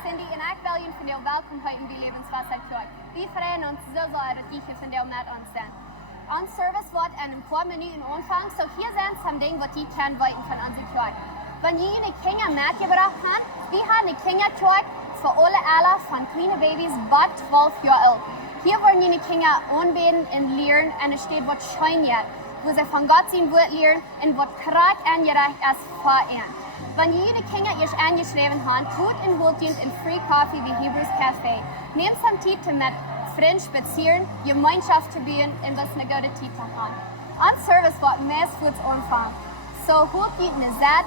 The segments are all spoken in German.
Cindy en ek wil julle vandag welkom heten by Lewenswasser Kerk. Wir freuen uns so sehr, dass ihr vandag met ons zijn. Ons service wordt in een paar minuten aanvangen, so hier zijn some dingen wat je kan weten van onze kerk. Wanneer je een Kinder mitgebracht habt, wir haben eine Kinderkerk für alle von kleinen Babys bis 12 Jahre alt. Hier werden die Kinder anbeten und lernen und es steht, was scheint, wo sie von Gott sein Wort lernen und was gerade angereicht ist für ihn. Wenn jede Kinder erst angeschrieben haben, tut in Wohldienst in Free Coffee wie Hebrews Café. Nehmt some Zeit mit Freunden spazieren, Gemeinschaft zu bauen und was eine gute Zeit zu haben. An Service wird meistens anfangen. So holt ihr eine Zeit,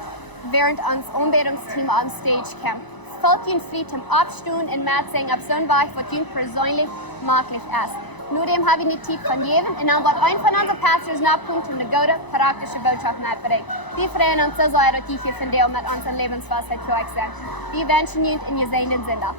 während uns Anbetungsteam am Stage kommt. Folgt ihr frei zum Abstehen und mitsingen ab Sonntag, was ihnen persönlich möglich ist. Nur dem habe ich eine Zeit von Jleewen und dann wird ein von unseren Pastors nachkommen und eine gute, praktische Botschaft mitbringen. Wir freuen uns so sehr, dass ihr hier von dir mit unserem Lebenswasser für euch sind. Wir wünschen Ihnen in gesegenen Sinda.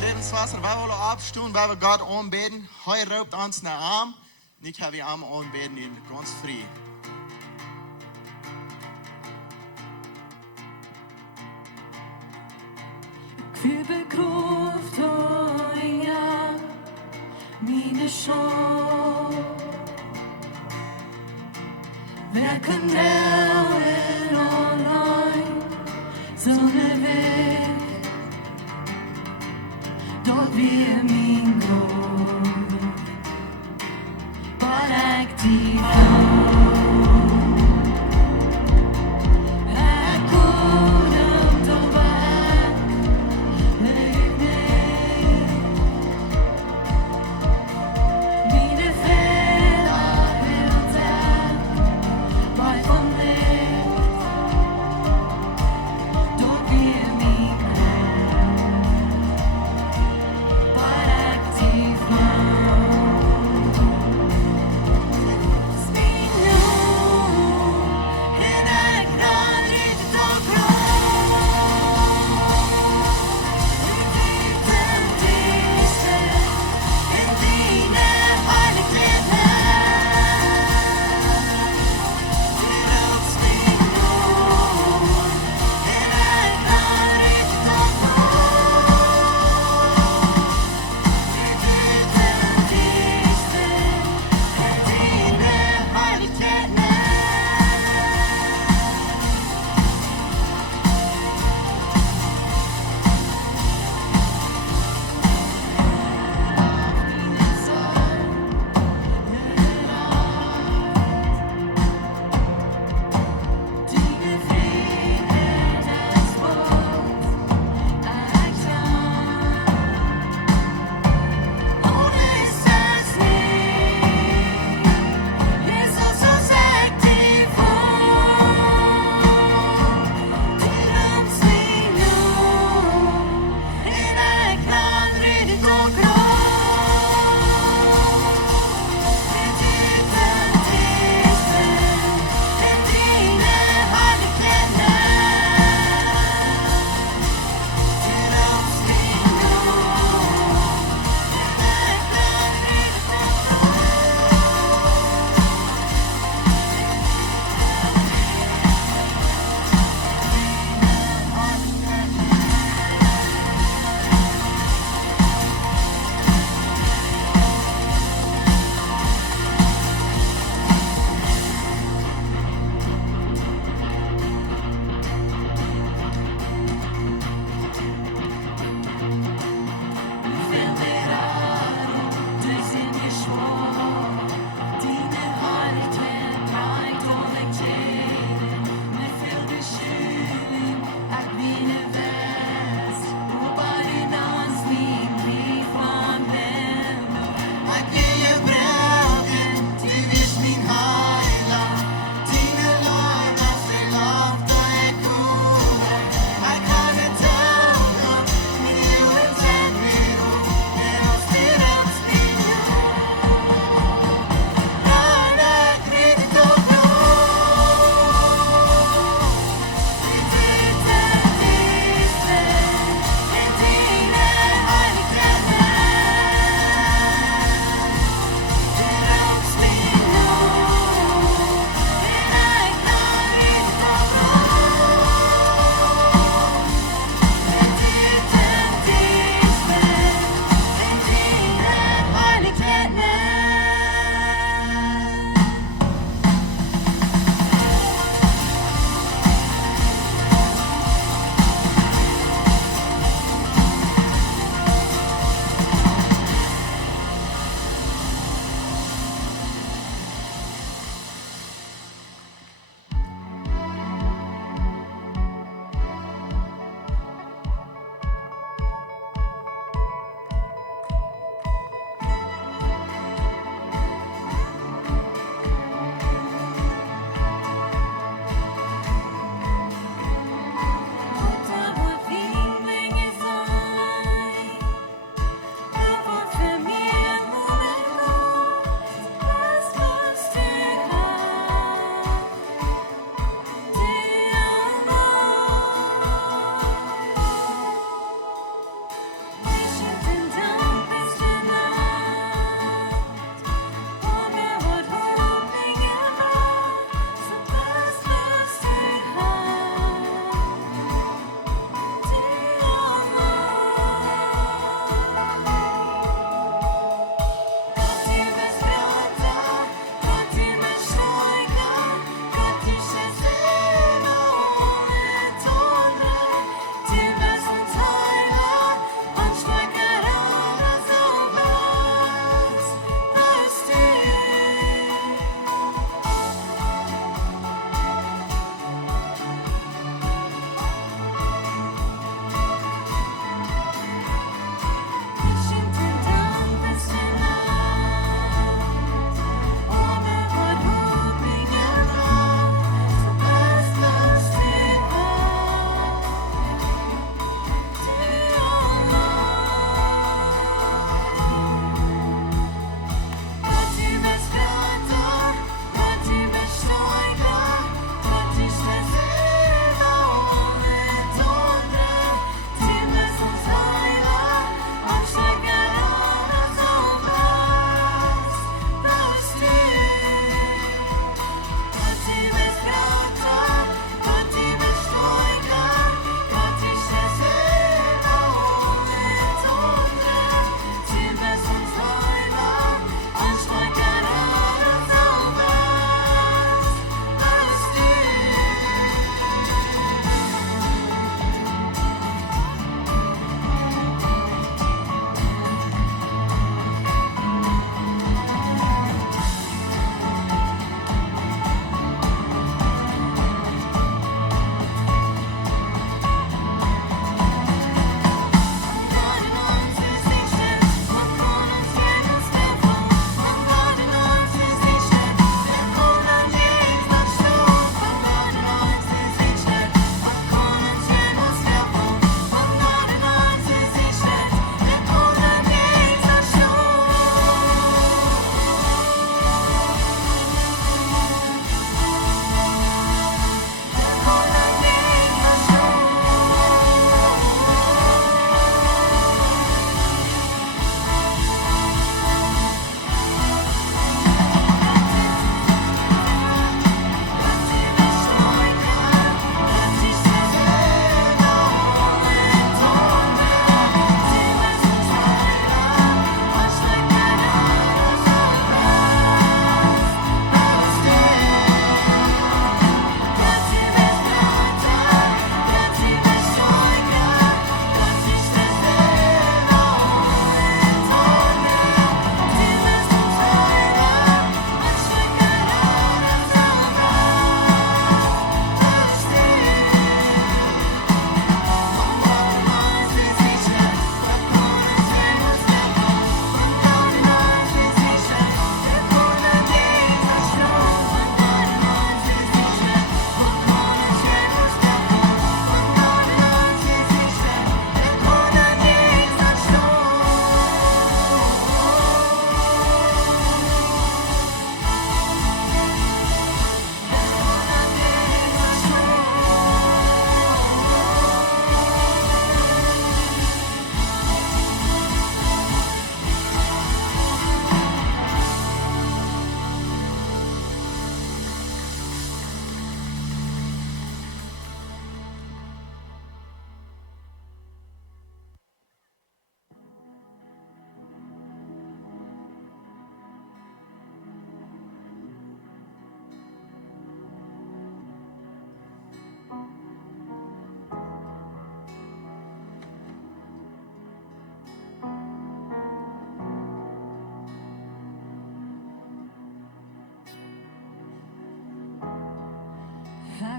Levenswasser, wij willen opstaan, wij willen God aanbidden. Hij roept ons naar aan. En ik heb je allemaal aanbidden in ganz vrij. Ik bekroft ja, meine Schuld. Wer kan helpen online, zo'n weg. Dort wir min Gott, var aktiv. Jag kunde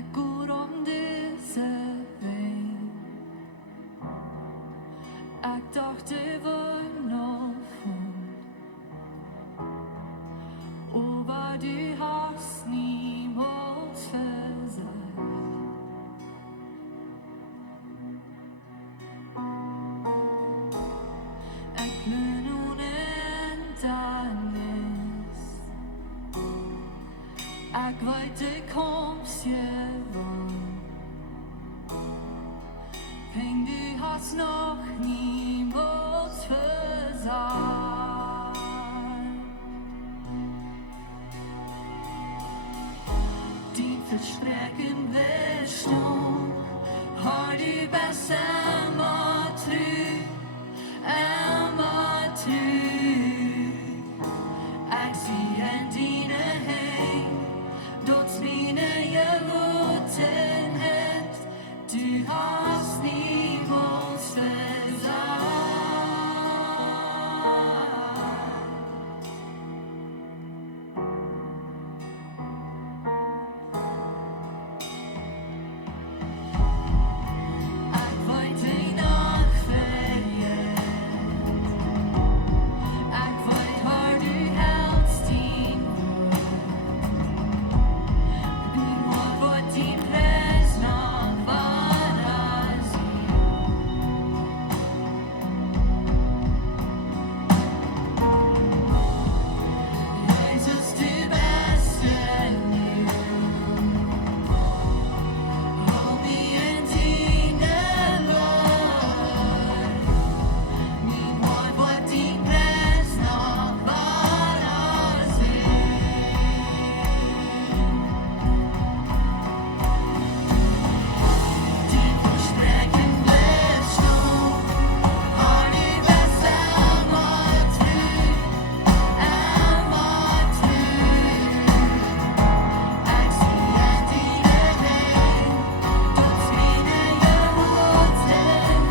Jeg går om disse vei. Jeg dachte var noe og hva du har snimot for seg. Jeg klør noen danes. Jeg vet det kom seg vann. Peng du har snakk nimot for seg. Din forskrekkende stund har du best jeg må tro. Jeg må tro. Jeg sier dine hei, dødsmine jeg låtenhet. Du har snimot for seg. Jeg vet deg nok ferie. Jeg vet har du helst din din mål på din press nok vare sin. Jesus, du beste nu. Hold me in dine lår. Min mål på din press nok vare sin. Din forskrekkende stund har du best jeg må tro. Jeg må tro. Jeg sier dine hei, dødsmine jeg låtenhet.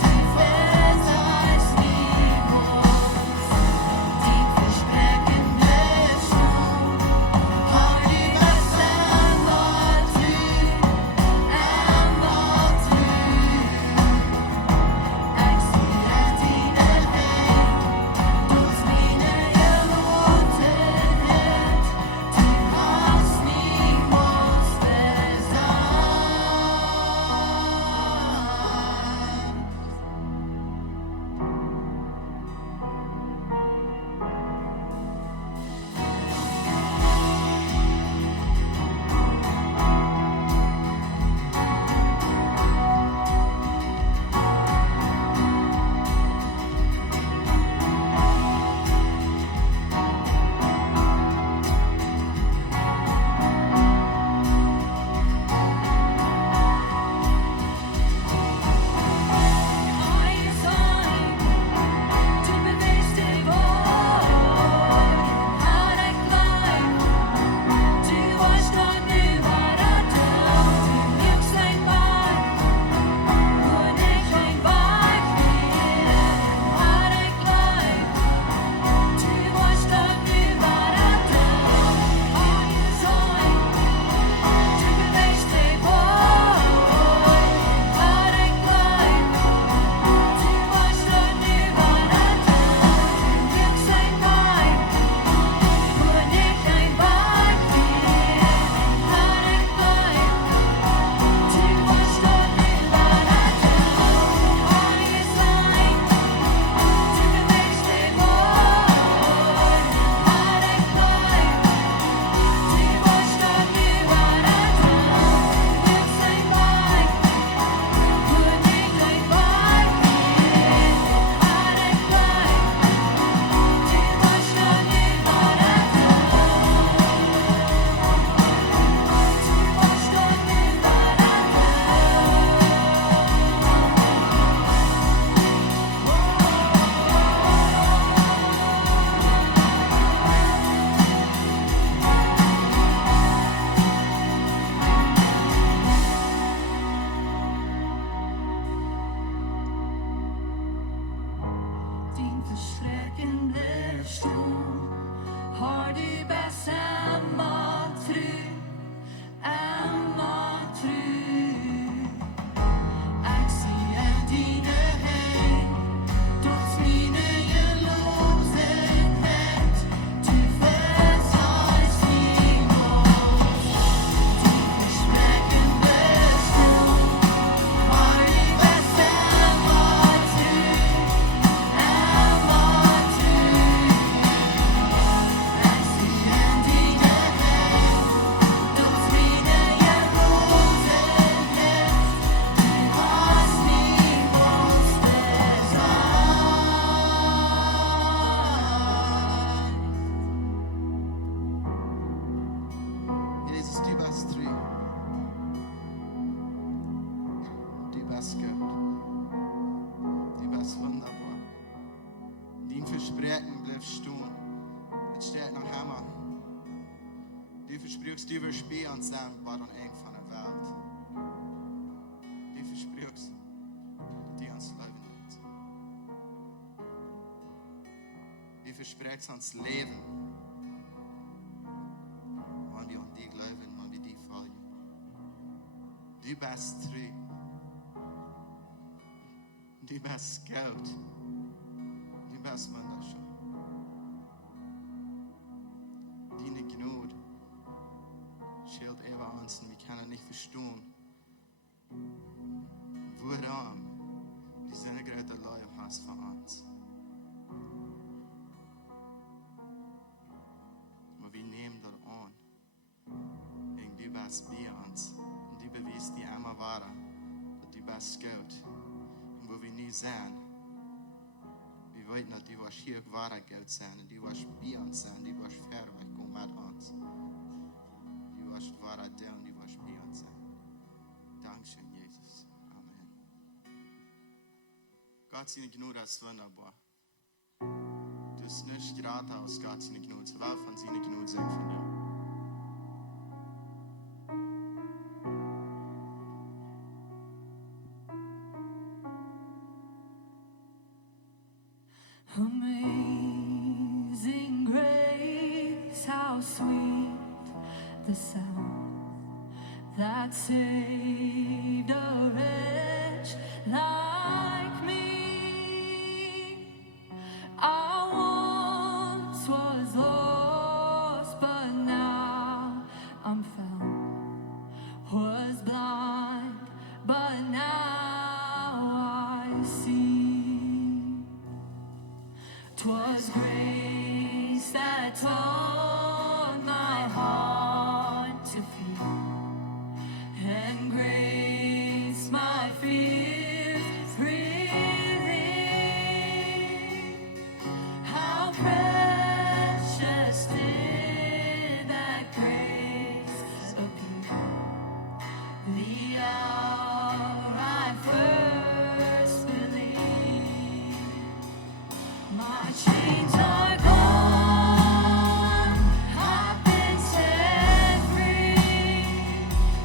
Du fred har snimot. Din forskrekkende stund har du best jeg må tro. Jeg må tro. Jeg sier dine hei, dødsmine jeg låtenhet. Du har snimot for seg. Din forskrekkende stund har du best jeg må tro. Jeg verspreken blijft staan. Het staat nog helemaal. Die verspreekt, die wil bij ons zijn, wat dan eng van de wereld. Die verspreekt, die ons leven heeft. Die verspreekt ons leven. Wanneer we aan die geloven, wanneer we die volgen. Die best true. Die best goud. Die best wunderschön. Die Gnade schild über uns und wir können nicht verstehen, woran die seine große Liebe hast für uns. Aber wir nehmen das an. Und die bist bei uns. Und die beweist die immer weiter, dass die best gut. Und wo wir nie sehen, wir weten, dass die was hier weiter gut sein. Und die was bei uns sein. Die was fair wegkommen mit uns. Die was weiter da und die was bei uns sein. Dankeschön, Jesus. Amen. Gott seine Gnade ist wunderbar. Du bist nicht gerade aus Gott seine Gnade. Es war von seiner Gnade sein von dir. Amazing grace, how sweet the sound that saved a wretch like me. I once was lost, but now I'm found. Was blind, but now I see. 'Twas grace that taught my heart to fear, and grace my fears relieved. How precious did that grace appear, the hour I first believed. My chains are gone, I've been set free.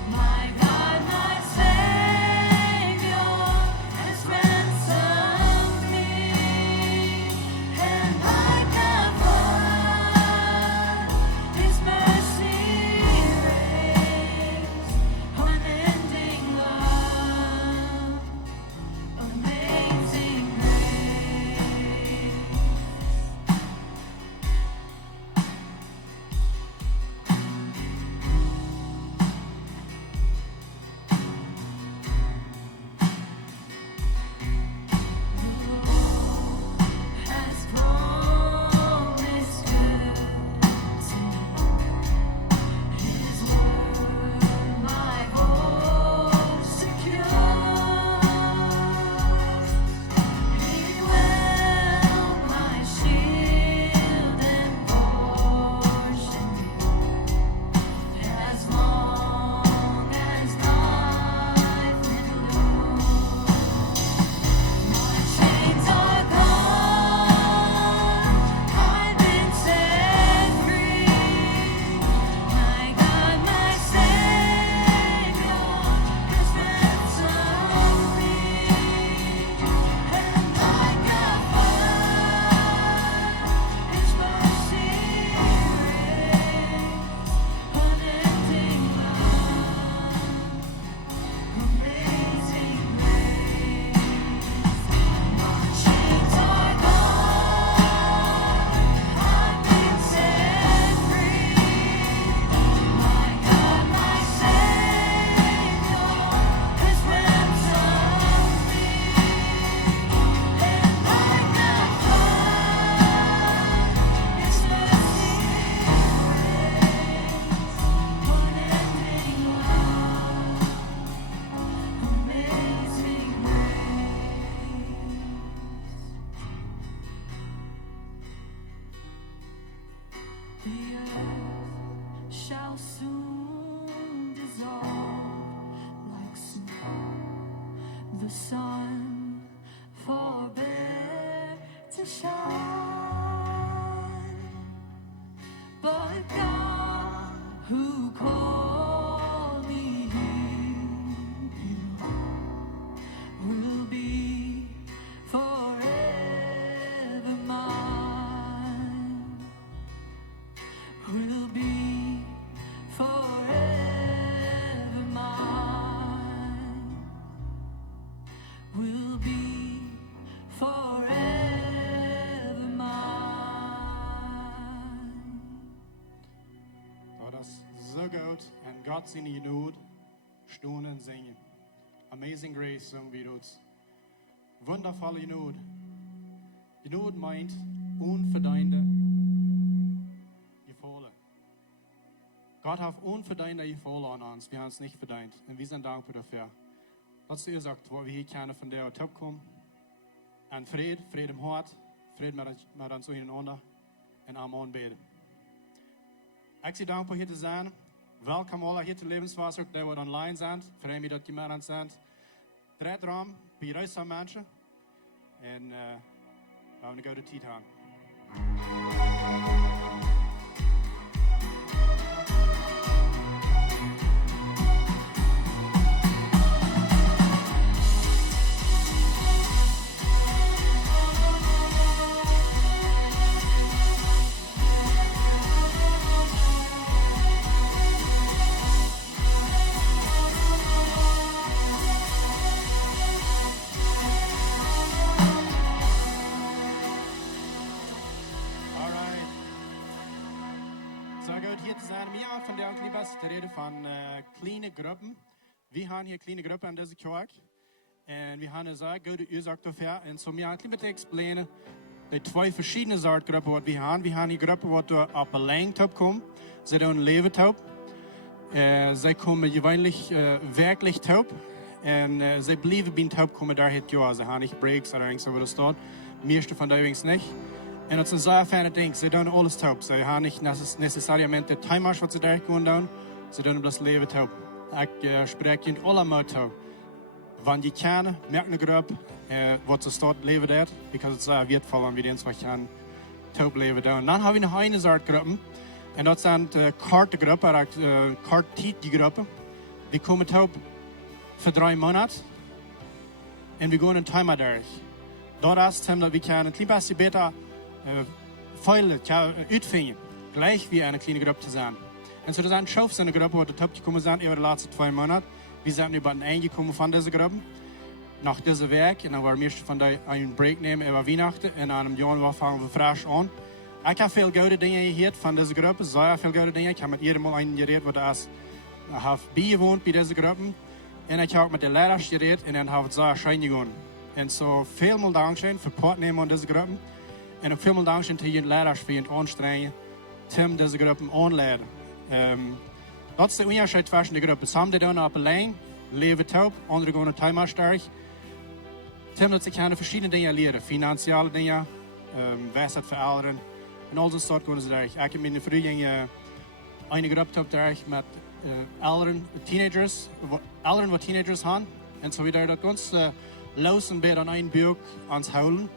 My God, my Savior has ransomed me, and like a flood, His mercy reigns, unending love, amazing grace. Has promised good to me. His word, my hope secures. He will my shield and portion be, as long as life endures. My chains are gone, I've been set free. My God, my Savior has ransomed me, and like a flood, His mercy reigns, unending love, amazing grace. My chains are gone, I've been set free. My God, my Savior has ransomed me, and like a flood, His mercy reigns, unending love, amazing grace. The earth shall soon dissolve like snow. The sun forbear to shine. God who called me here will be forever mine. Will be forever mine. Will be forever mine. Oh, dat is zo goed. En God zijn je nood, stonen en zingen. Amazing Grace zingen we dat. Wundervolle je nood. Je nood meint onverdiende gevallen. Gott hat unverdiente gevallen an uns. Wir haben es nicht verdient. Und wir sind dankbar dafür. Dat is de ursache waar we hier kennen van der top komen. En vrede im hart, vrede met ons ondereinander en aan aanbidden. Ik zie dankbaar hier te zijn. Welkom alle hier te levenswasser, die wat online zijn. Vreemd me dat je met ons zijn. Draait erom, bij reis aan mensen. En we gaan de tijd gaan. Van der Klibas te reden van kleine groepen. We gaan hier kleine groepen aan deze kerk. En we gaan zeggen, go de oorzaak daarvoor. En zo meer een beetje explainen. De twee verschillende soorten groepen wat we gaan. We gaan hier groepen wat door op een lengte komen. Ze doen leven top. Zij komen gewöhnlich werkelijk top. En zij blijven bij top komen daar het jaar. Ze gaan niet breaks of iets over de stad. Meeste van de übrigens niet. En dat is een zeer fijne ding. Ze doen alles top. Ze gaan niet necessariamente de timers wat ze daar kunnen doen. Ze doen het leven top. Ik spreek je in allemaal top. Wanneer je kan, merk een groep wat ze stad leven daar. Because het is zeer wertvoll, wie eens wat je top leven doen. Dan hebben we nog een soort groepen. En dat zijn de korte groepen, korte groepen. Die komen top voor 3 maanden. En we gaan een timer daar. Dat is dat we kunnen een klein beetje beter Fäule uitvinden, gleich wie eine kleine Gruppe zu sein. Und so, das ist ein Schauf, so eine Gruppe, die top gekommen sind über die letzten 2 Monate. Wir sind über den eingekommen von dieser Gruppe. Nach diesem Werk, und dann waren wir von der einen Break nehmen über Weihnachten, und an einem Jahr fangen wir frisch an. Ich habe viele gute Dinge gehört von dieser Gruppe, sehr viele gute Dinge. Ich habe mit jedem Mal einen geredet, der das beigewohnt bei dieser Gruppe. Und ich habe mit der Lehrer geredet, und dann habe ich sehr schön gegangen. Und so, vielmal Dankeschön für Partner an dieser Gruppe. En ook veel dank aan de leiders voor het aanstrengen, om deze groepen aanleiden. Dat is de onderscheid tussen de groepen. Sommigen doen op alleen, leven top, anderen gaan een timer sterk. Dat ze kunnen verschillende dingen leren, financiële dingen, wijsheid voor ouderen. En al dat soort gaan ze daar. Ik heb in de vroeging een groep top daar met ouderen, teenagers, ouderen wat teenagers hebben. En zo weer dat ganz los en bij aan een buik aan het houden.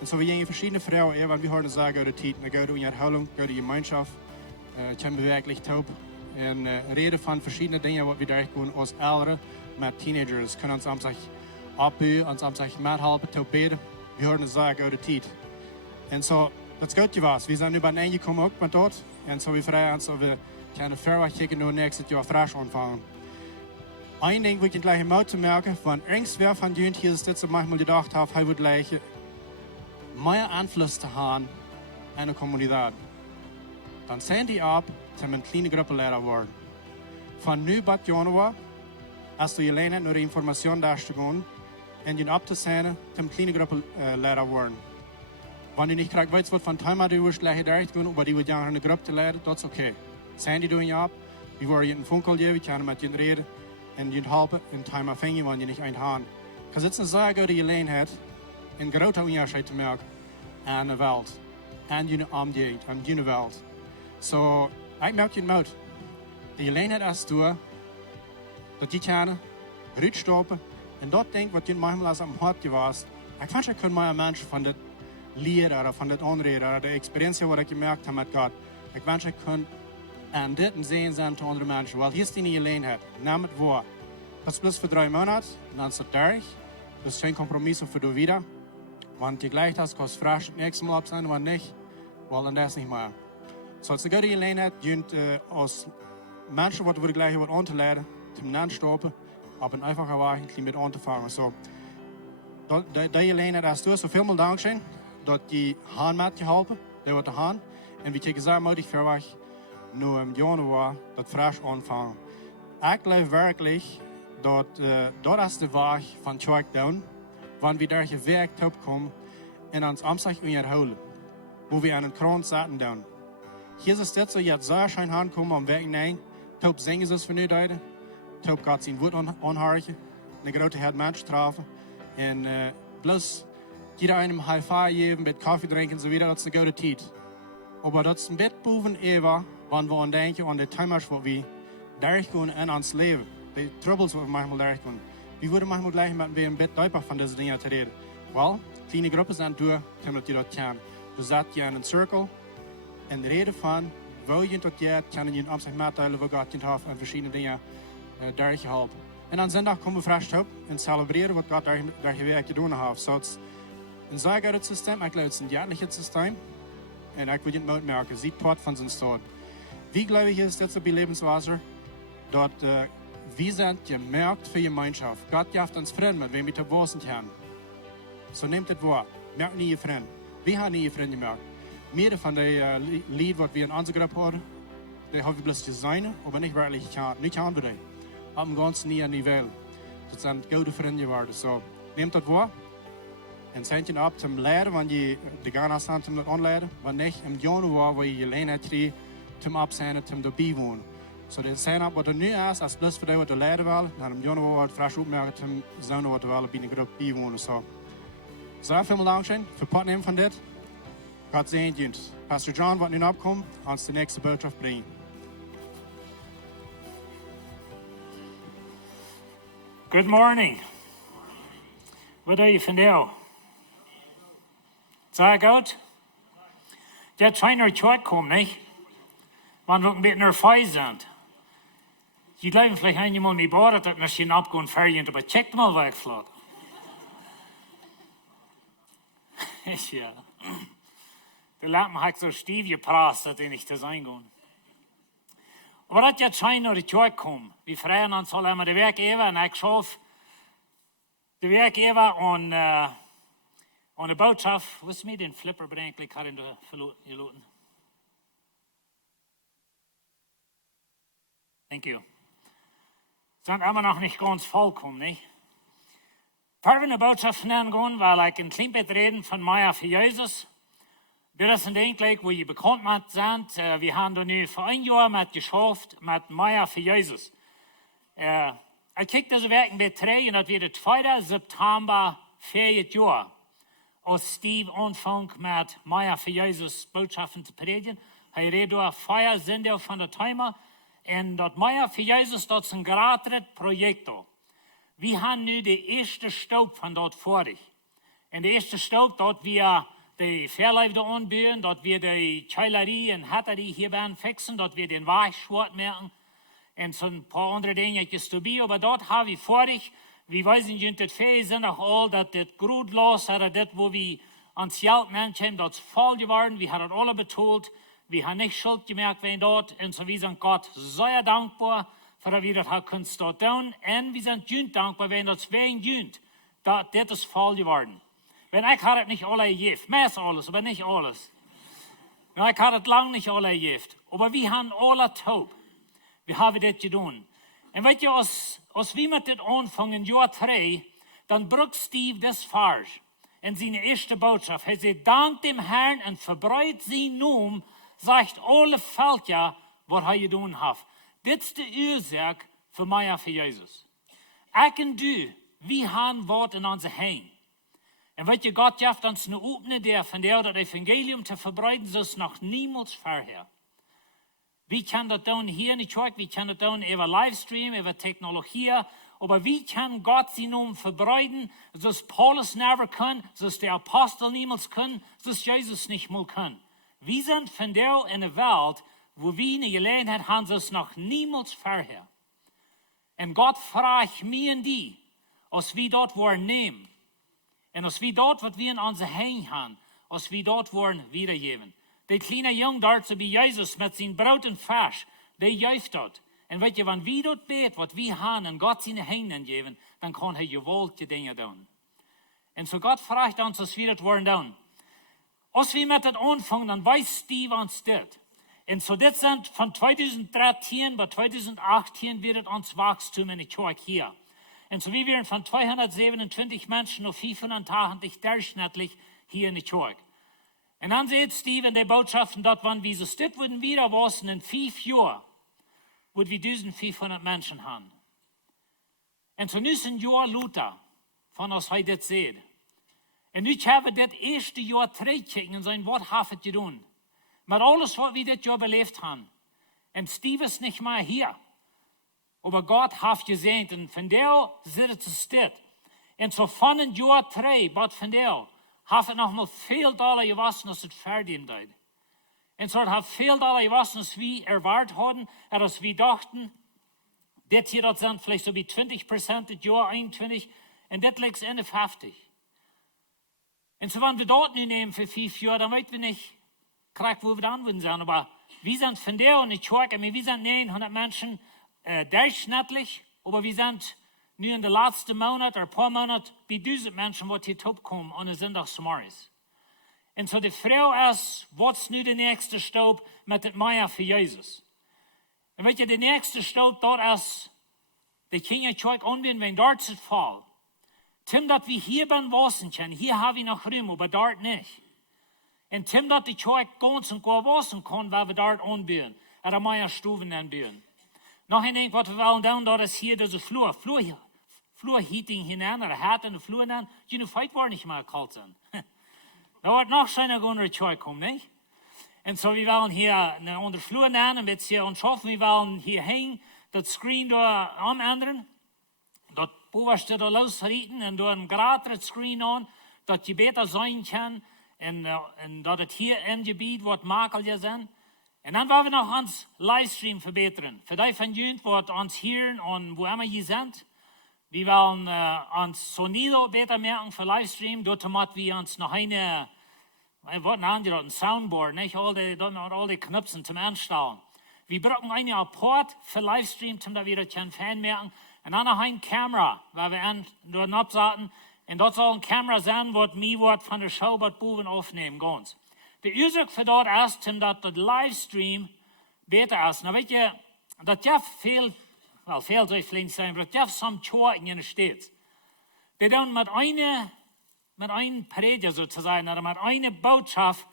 En zo we gingen verschillende vrouwen, want we horen zeggen uit de tijd, dan gaan we in herhaling, uit de gemeenschap, zijn we werkelijk top. En reden van verschillende dingen wat we daar doen als ouderen met teenagers, kunnen ons zich opbouwen, ons zich methelpen, top beden. We horen zeggen uit de tijd. En zo, dat is goed geweest. We zijn nu bij een gekomen ook met dat. En zo we vrij ons, we kunnen verder kijken naar nächstes jaar frisch aanvangen. Eén ding wil ik gleich mal te merken, van irgendwer van jullie hier is dit zo manchmal gedacht heeft, hij wil gleich meer Einfluss zu haben in einer Kommunität. Dann sind die ab, zum eine kleine Gruppe Lehrer werden. Von nu bis Januar, als du alleine nur die Information darfst zu gehen, und ihn abzusehen, zum kleine Gruppe Lehrer werden. Wenn du nicht gerade weißt, was von Thema du willst, gleich durchgehen, aber die will ja eine Gruppe zu leiden, das ist okay. Sind die du ihn ab, wir wollen ihnen einen Funkel geben, wir können mit ihnen reden, und ihnen helfen, in Thema finden, wenn die nicht einen haben. Das ist eine sehr gute Gelegenheit, een grote onderscheid te maken aan de wereld. En je omgeving, aan je wereld. Zo, ik merk je uit. De gelegenheid is door dat je kan uitstappen en dat ding wat je manchmal als am hart geweest. Ik wens ik kon meer mensen van dit leren of van dit aanreden, de experientie wat ik gemerkt heb met God. Ik wens ik kon En dit zien ze te andere mensen. Wel, hier is die gelegenheid. Neem het voor. Dat is plus voor 3 maanden. En dan is het derg. Dus geen compromissen voor de wieder. Want je gleich hast, kost vraag het nächste Mal ab sein, wanneer niet. Wel, dan is niet meer. Zo, het is een goede gelegenheid. Je als mensen wat we gleich wat aan te leiden. Te menen stoppen. Op een einfache weg een klein beetje aan te vangen. Zo. Die gelegenheid als du. Zoveel mal dankzij. Dat die Haan met je helpen. Die wordt de Haan. En we kijken zeer moedig ver weg. Nu im Januar dat frisch aanvangen. Ik geloof werkelijk dat is de weg van Tjerk doen, wanneer we daar gewerkt opkomen en ons amstag onderhouden, wo we aan een kraan zaten doen. Hier is het zo, je hebt zo schijn aankomen om werk nee, top zingen ze voor nu duiden, top gaat zijn woord aanharken, een grote herd mensen treffen en plus jeder einem high five geven, met koffie drinken, zo wieder, dat is een goede tijd. Maar dat is een beetje boven even, wanneer we aan denken aan de thema's wat we durchgaan in ons leven. De troubles wat we manchmal durchgaan. We worden manchmal gleich met een beetje duidelijk van deze dingen te reden. Wel, kleine groepen zijn door, omdat je dat kan. Dus zet je in een cirkel en reden van, wil je tot je kan je op zich meedelen wat God je heeft en verschillende dingen durchhelpen. En aan zondag komen we frisch op en celebreren wat God daar gewerkt gedaan heeft. Zo het is een zeer goed systeem, ik geloof het is een jaarlijks systeem. En ik wil je het merken, ziet wat van zijn stad. Wie glaube ich ist jetzt bei Lebenswasser, dort wir sind gemerkt für Gemeinschaft. Gott jaft uns Freund mit wem wir zu wosen können. So nehmt es wahr, merkt nie ihr Freund. Wir haben nie ihr Freund gemerkt. Mehrere von den Lied, was wir in unserer Gruppe haben, die haben wir bloß designen, aber nicht wirklich nicht anbringen. Auf dem ganzen Niveau. Das sind gute Freunde geworden. So nehmt das wahr. En zijn je op zum leren, wanneer je de Ghana staan zum aanleren, wanneer niet im Januar, waar je gelegenheid krijgt, zum opzijn, zum erbij wonen. Zo dat zijn op wat er nu is, als plus voor wat de leren wil, dan im Januar wat frisch opmerken, zum zonen wat wel bij de groep bijwonen. Zo veel dank zijn voor het nemen van dit. God zegen je. Pastor John, wat nu opkomt, ons de nächste boodschap brengen. Good morning. Wat doe je vandaag? Zeg goed? Dat zijn er terugkomen, niet? Want we een beetje nerveus zijn. Je gelooft vielleicht einmal mit Bord, dat als je opgaan ferien, aber check mal wegvloot. Ja. De laat me ik zo stief gepraat dat hij niet te zijn gaan. Maar dat je zijn er terugkomen. We vragen ons allemaal de werk even en ik schoof de werk even aan de boodschap. Wat is met den flipper brengen? Ik had in de verloten. Thank you. Sind immer noch nicht ganz vollkommen, nicht? Bevor wir eine Botschaft nennen, weil ich ein klein bisschen reden von Meier für Jesus. Das ist ein Ding, wo ihr bekannt mit sind. Wir haben da nu vor ein Jahr mit geschafft mit Meier für Jesus. Ich kijk das Werk ein bisschen rein und das wird der 2. September 4 Jahr. Als Steve anfängt mit Meier für Jesus Botschaften zu predigen, er redet da 4 Sinda von der Timer. En dat Meier für Jesus, dat is een gratis project. We haben nu de eerste stap van dat vorig. En de eerste stap, dat we de verleifde aanbieden, dat we de chailerie en hatterie hier gaan fixen, dat we den Weg schwart merken. En zo'n paar andere dingetjes erbij. Aber dat hebben we vorig. We wijzen je het veel zijn nog al, dat dit groedloos, dat dit, wo we ans Geld mensen, dat is vol geworden. We hebben het alle betoeld. We hebben niet schuld gemerkt van dat. En zo we zijn God zeer dankbaar voor dat we dat kunnen doen. En we zijn junt dankbaar voor dat we junt. Dat dit is vol geworden. Want ik had het niet alle gegeven. Meest alles, maar niet alles. Maar ik had het lang niet alle gegeven. Maar we hebben alle taub. We hebben dit gedaan. En weet je, als we met dit aanvangen, jaar 3, dan brukt Steve das Vers. In zijn eerste boodschap. Hij zei, dank dem Herrn en verbreitet zijn naam. Zegt alle Völker, wat hij gedaan heeft. Dit is de oorzaak voor mij voor Jezus. Ik en du, we hebben wat in onze heen. En wat je God geeft ons een openen der van der dat evangelium te verbreiten, zoals nog niemals vorher. We kunnen dat doen hier in de kerk, we kunnen dat doen over livestream, over technologie, aber we kunnen God zijn naam verbreiten, zoals Paulus never kan, zoals de apostel niemals kan, zoals Jezus niet mal kan. Wir sind von der in der Welt, wo wir eine Gelegenheit haben, es noch niemals vorher. Und Gott fragt mir und die, als wir dort wollen nehmen. Und als wir dort, was wir in unser Hängen haben, als wir dort wollen wiedergeben. Der kleine Junge dort, so wie Jesus mit seinem Brot und Fisch, der jäuft dort. Und wenn wir dort beten, was wir haben, und Gott seine Hände geben, dann kann er gewollt die Dinge tun. Und so Gott fragt uns, was wir das wollen tun. Als wir mit das anfangen, dann weiß die, was das. Und so das sind von 2013 bis 2018 wird uns Wachstum in der Kirche hier. Und so wie wir von 227 Menschen auf 580 durchschnittlich hier in der Kirche. Und dann sieht Steve in der Botschaften dort, wenn wir so steht, würden wieder was in 5 Jahren, würden wir 1500 Menschen haben. Und so nun sind Jahr Luther, von uns heute das seht. Und ich habe das erste Jahr zurückgekickt und sein Wort hat getan. Mit alles, was wir das Jahr belebt haben. Und Steve ist nicht mehr hier. Aber Gott hat gesehen, und von der sitzt es steht. Und so von dem Jahr 3, bis von der, hat er noch mal viel Dollar gewassen, als es verdient hat. Und so hat viel Dollar gewassen, als wir erwartet hatten, als wir dachten, das hier das sind vielleicht so wie 20% das Jahr, 21, und das liegt in 50. Und so wenn wir dort nicht nehmen für 5 Jahre, dann weit wir nicht, wo wir dann würden sein. Aber wir sind von der und ich schaue, wir sind 900 Menschen durchschnittlich, aber wir sind nu in den letzten Monat oder ein paar Monaten bei 1000 Menschen, die hier kommen an den Sonntagsmorgens. Und so die Frau ist, was nu der nächste Stopp mit dem Meier für Jesus? Und wenn der nächste Stopp dort ist, die Kinder schauen anbieten, wenn dort ist Fall. Tim, dass wir hier beim Wassen können, hier haben wir noch Raum, aber dort nicht. Und Tim, dass die Schauen ganz und gar wassen kann, weil wir dort anbieten, oder Meier Stufen anbieten. Noch ein Ding, was wir wollen tun, dort ist hier diese Flurheating hinein, oder Herd in den Flur hinein, die Feit war nicht mal kalt sein. Da wird noch schöner gehen, die Schauen kommen, nicht? Und so, wir wollen hier unter Flur hinein, ein bisschen und schaffen, wir wollen hier hängen, das Screen da umändern, dat Boerst da losrieten und da ein gratis Screen an, dat je besser sein kann und dat het hier in Gebiet wat makkelijker zijn. En dan wollen wir noch uns Livestream verbeteren. Für die von jullie, wat uns hören und wo immer je sind, wir wollen uns so nieder besser merken für Livestream, dort wir uns noch eine, was nennen die dort, ein Soundboard, nicht? All die Knöpfe zum Anstellen. Wir brauchen eine Apport für Livestream, damit wir das Fan merken. Und dann noch eine Kamera, weil wir dort absaten. Und dort soll eine Kamera sein, was mir von der Show bei Buben aufnehmen, ganz. Der Ursache für dort ist, dass der Livestream besser ist. Na, weißt ihr, das darf viel soll ich vielleicht sagen, aber das darf some Chorten in der Stadt. Die dann mit einem Prediger sozusagen, oder mit einer Botschaft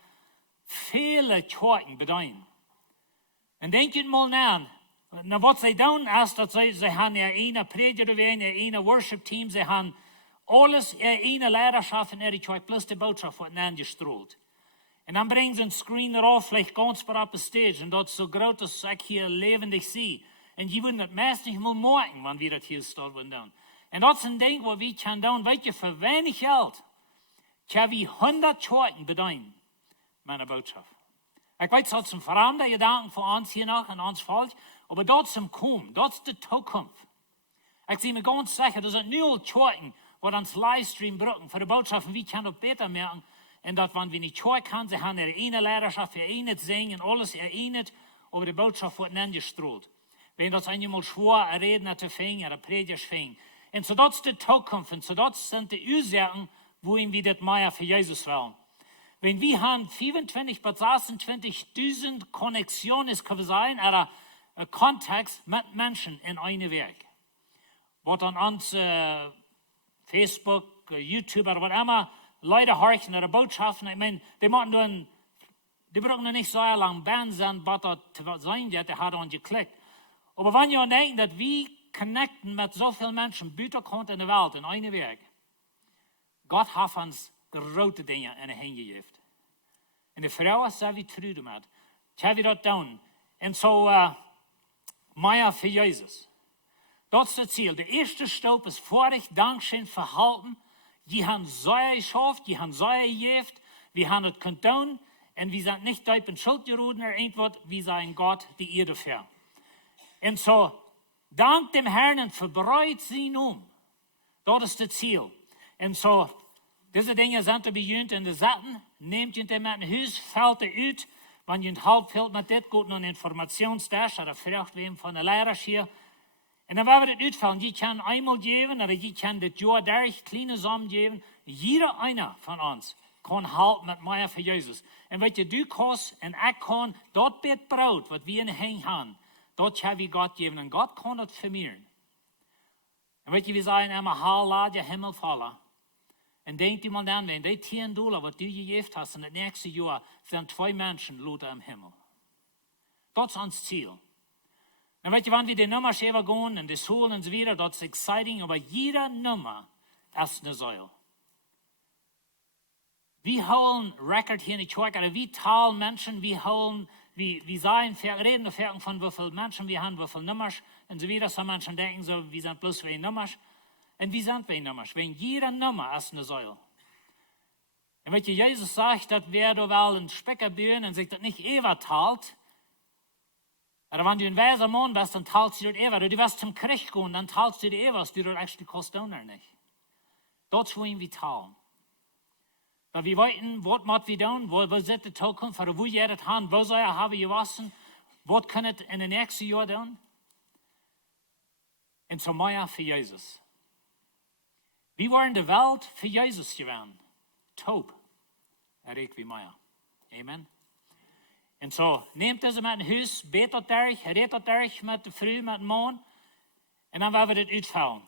viele Chorten bedeuten. Und denkt mal nach, na, was sie tun ist, dass sie haben ja eine Prediger, eine Worship-Team, sie haben alles, eine Leidenschaft in ihrer Kirche, plus die Botschaft wird angestrahlt. Und dann bringen sie ein Screen darauf, vielleicht ganz bei auf der Stage, und dort so groß, dass ich hier lebendig sehe. Und die würden das meist nicht mal merken, wenn wir das hier stehen würden. Und das ist ein Ding, was wir können tun, weißt du, für wenig Geld, können wir 100 Kirchen bedeuten, meine Botschaft. Ich weiß, das ist ein veränderter Gedanke für uns hier noch und uns Volk, aber das ist im Kommen, das ist die Zukunft. Ich sehe mir ganz sicher, das sind nur Kirchen, die uns Livestream brauchen für die Botschaft, wie können das besser merken, und dass, wenn wir nicht hören können, sie haben eine Leidenschaft, eine singen, alles erinnert, aber die Botschaft wird nicht gestrahlt. Wenn das einmal schwor, ein Redner zu fingen, ein Prediger fing. Und so das ist die Zukunft, und so das sind die Ursachen, wohin wir das Meier für Jesus wollen. Wenn wir haben 25 bis 26.000 Konnexionen, es kann sein, oder Kontext mit Menschen in einem Werk. Was an uns Facebook, YouTube oder was immer, Leute horchen oder Botschaften, ich meine, die brauchen noch nicht so lange Band sein, was das sein wird, der hat uns geklickt. Aber wenn ihr denkt, dass wir connecten mit so vielen Menschen, bitte kommt in der Welt, in einem Werk, Gott hat uns große Dinge in die Hände gegeben. Und die Frau ist sehr treu damit. Ich habe das getan. Und so, Meier für Jesus. Das ist das Ziel. Der erste Stopp ist vorig, Dankeschön, Verhalten. Die haben Säure geschafft, die haben Säure gegeben, wir haben es getan. Und wir sind nicht dort in Schuld gerufen oder irgendwas, wir sagen Gott, die Erde für. Und so, dank dem Herrn und verbreut sie nun. Das ist das Ziel. Und so, diese Dinge sind bei uns in der Satten, nehmt ihr mit dem Haus, fällt aus, wenn ihr halb fällt mit das, geht noch ein Informationsdash oder fragt wem von der Lehrer hier. Und dann werden wir das ausfallen. Die kann einmal geben oder die kann das Jahr durch kleine Samen geben. Jeder einer von uns kann halt mit Meier für Jesus. Und was du kannst und ich kann, dort wird Brot, was wir in den Händen haben, dort habe ich Gott geben. Und Gott kann das vermehren. Und wir sagen immer, Hall, der Himmel fallen. Und denk dir mal dann, wenn die $10, was du gegeben hast, in das nächste Jahr, sind 2 Menschen Luther im Himmel. Das ist unser Ziel. Und wenn wir die Nummer schreiben gehen, und die Schulen und so weiter, das ist exciting, aber jede Nummer ist eine Säule. Wir holen Rekord hier in der Kirche, oder wir teilen Menschen, wir sagen, reden von wie viele Menschen wir haben, wie viele Nummern, und so weiter. So Menschen denken so, wir sind bloß 2 Nummern. Und wie sind wir Nummern? Wenn jede Nummer ist eine Säule. Und wenn Jesus sagt, dass wer da wel ein Specker bühren und sich das nicht ewig teilt, oder wenn du ein weiser Mann bist, dann teilst du das ewig. Oder du wirst zum Krieg gehen, dann teilst du das ewig, du das actually kostet auch nicht. Das wollen wir teilen. Weil wir wissen, was müssen wir tun, wo ist die Zukunft, oder wo geht es hin, wo soll er haben gewassen, was kann es in den nächsten Jahren tun? Und so mehr für Jesus. Wir waren die Welt für Jesus gewesen. Taub. Reik wie mehr. Amen. Und so, nehmt das mit dem Haus, betet euch, redet euch mit der Früh, mit dem Mann, und dann werden wir das ausfallen.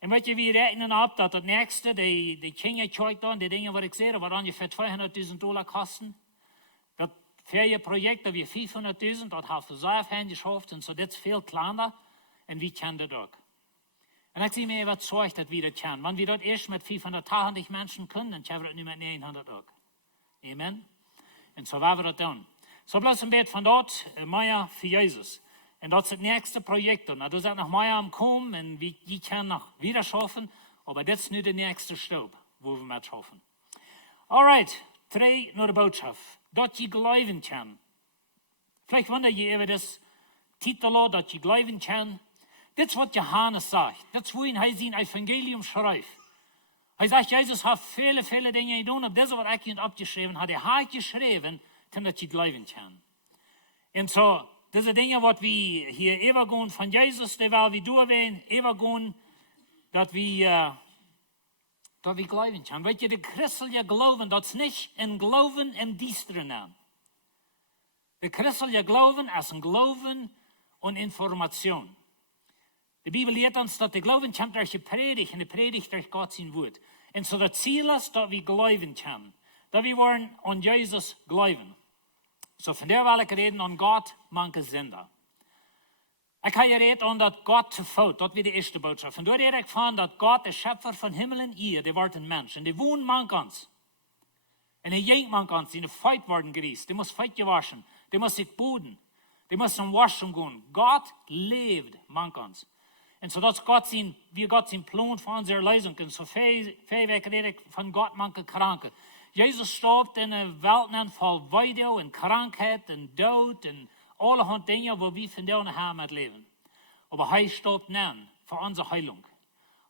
Und wir rechnen ab, dass das nächste, die Kinderkirche da, die Dinge, die ich sehe, was ungefähr $200.000 kosten. Das Ferienprojekt, da wir 500.000, das haben wir sehr fein geschafft, und so, das ist viel kleiner, und wir kennen das auch. Und ich sehe mir überzeugt, dass wir das können. Wenn wir das erst mit 580 Menschen können, dann können wir das nicht mit 900 auch. Amen. Und so werden wir das tun. So bloß ein bisschen von dort, mehr für Jesus. Und das ist das nächste Projekt. Und du sagst noch mehr am Kommen, und wir können noch wieder schaffen, aber das ist nicht der nächste Stopp, wo wir mit schaffen. Alright, 3 nur die Botschaft. Dass je glauben kann. Vielleicht wundert ihr über das Titel, dass je glauben kann. Das ist, was Johannes sagt. Das ist, wohin er sein Evangelium schreibt. Er sagt, Jesus hat viele, viele Dinge getan, aber das, was ich abgeschrieben habe, er hat geschrieben, dass je glauben kann. Und so, diese Dinge, was wir hier übergehen von Jesus, die werden wir durchgehen, übergehen, dass wir glauben können. Weil die christliche Glauben, das ist nicht ein Glauben im Düsteren. Der christliche Glauben ist ein Glauben und Information. Die Bibel lehrt uns, dass der Glauben kommt durch die Predigt und die Predigt durch Gott sein Wort. Und so das Ziel ist, dass wir glauben können. Dass wir wollen an Jesus glauben. So von der will ich reden an Gott, Mank, Sinda. Ich kann hier reden an, dass Gott zu Fout, das wird die erste Botschaft. Und dort rede ich von, dass Gott, der Schöpfer von Himmel und Erde, der wird ein Mensch. Und der wohnt Mank uns. Und er jenkt Mank uns, die Feit worden geriest. Der muss Feit gewaschen. Der muss sich boden. Der muss zum Waschen gehen. Gott lebt Mank uns. Und so dass Gott sein Plan für unsere Erlösung. Und so viel rede ich von Gott, manche Kranke. Jesus starb in einer Welt voll Weide und Krankheit und Daut und alle Dinge, wo wir von der haben mit leben. Aber er starb nicht für unsere Heilung.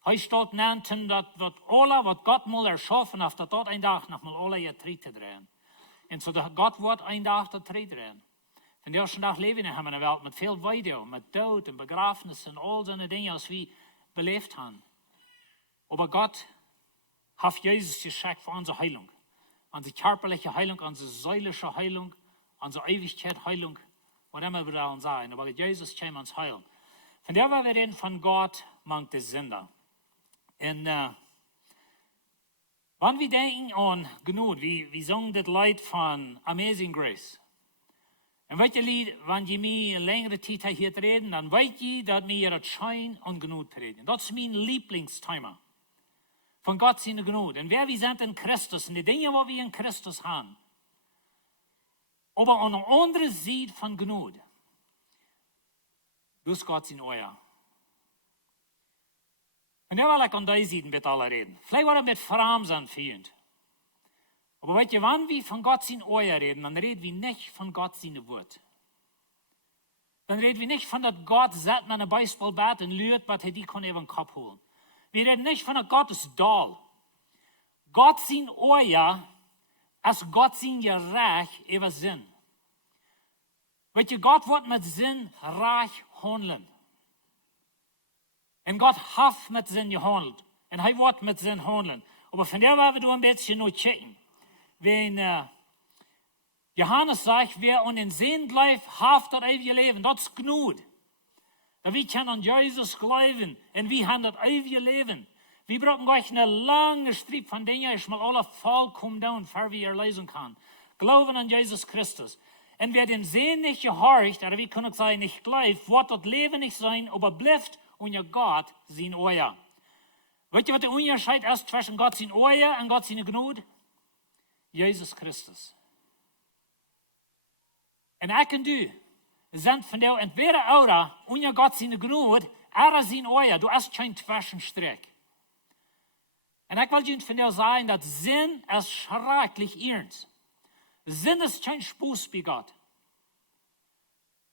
Er starb nicht, dass alle, was Gott mal erschaffen hat, dass dort ein Tag noch mal alle ihr Tritt zu drehen. Und so dass Gott wird ein Tag das Tritt drehen. Von der ersten Tag leben wir in einer Welt mit viel Weide, mit Tod und Begrafnis und all so Dinge, als wir belebt haben. Aber Gott hat Jesus geschenkt für unsere Heilung. Unsere körperliche Heilung, unsere seelische Heilung, unsere Ewigkeit Heilung, was immer wir da sagen. Aber Jesus kam uns heilen. Von der wir reden von Gott, Mank, der Sinda. Und wenn wir denken an Gnade, wir singen das Lied von Amazing Grace. Und welche Lied, wenn ihr mir längere Zeit hier reden, dann weiß ihr, dass wir ihre Schein und Gnade reden. Das ist mein Lieblingsthema. Von Gott seine Gnade. Und wer wir sind in Christus und die Dinge, die wir in Christus haben. Aber an der anderen Seite von Gnade, das ist Gott sein Euer. Und da will ich an diese Seite mit alle reden. Vielleicht war er mit Frauen sein für ihn. Aber weet je, wann wir von Gott sein Ohr reden, dann reden wir nicht von Gott seine Wort. Dann reden wir nicht von, dass Gott sitzt an einem Baseballbat und lügt, was die kann über den Kopf holen. Wir reden nicht von, dass Gott ist doll. Gott sein Ohr, als Gott sein Recht über Sinn. Weet je, Gott wird mit Sinn reich handeln. Und Gott hat mit Sinn gehandelt. Und er wird mit Sinn handeln. Aber von der werden wir ein bisschen noch checken. Wenn Johannes sagt, wer an den Sinn bleibt, hat das ewige Leben. Das ist genug. Da wir können an Jesus glauben und wir haben das ewige Leben. Wir brauchen gleich eine lange Strip von Dingen, ich mal alle vollkommen down, bevor wir lesen kann. Glauben an Jesus Christus. Und wer dem Sehen nicht gehorcht, oder wie kann ich sagen, nicht glaubt, wird das Leben nicht sein, aber bleibt unter Gott sein Ohr. Weißt du, was der Unterschied ist zwischen Gott sein Ohr und Gott seine Gnade? Jesus Christus. Und ich und du sind von der entweder oder unter Gott seine Gnade, oder sein Ohr. Du hast keinen Zwischenstrich. Und ich will dir von der sagen, dass Sinn ist schrecklich ernst. Sinn ist kein Spaß bei Gott.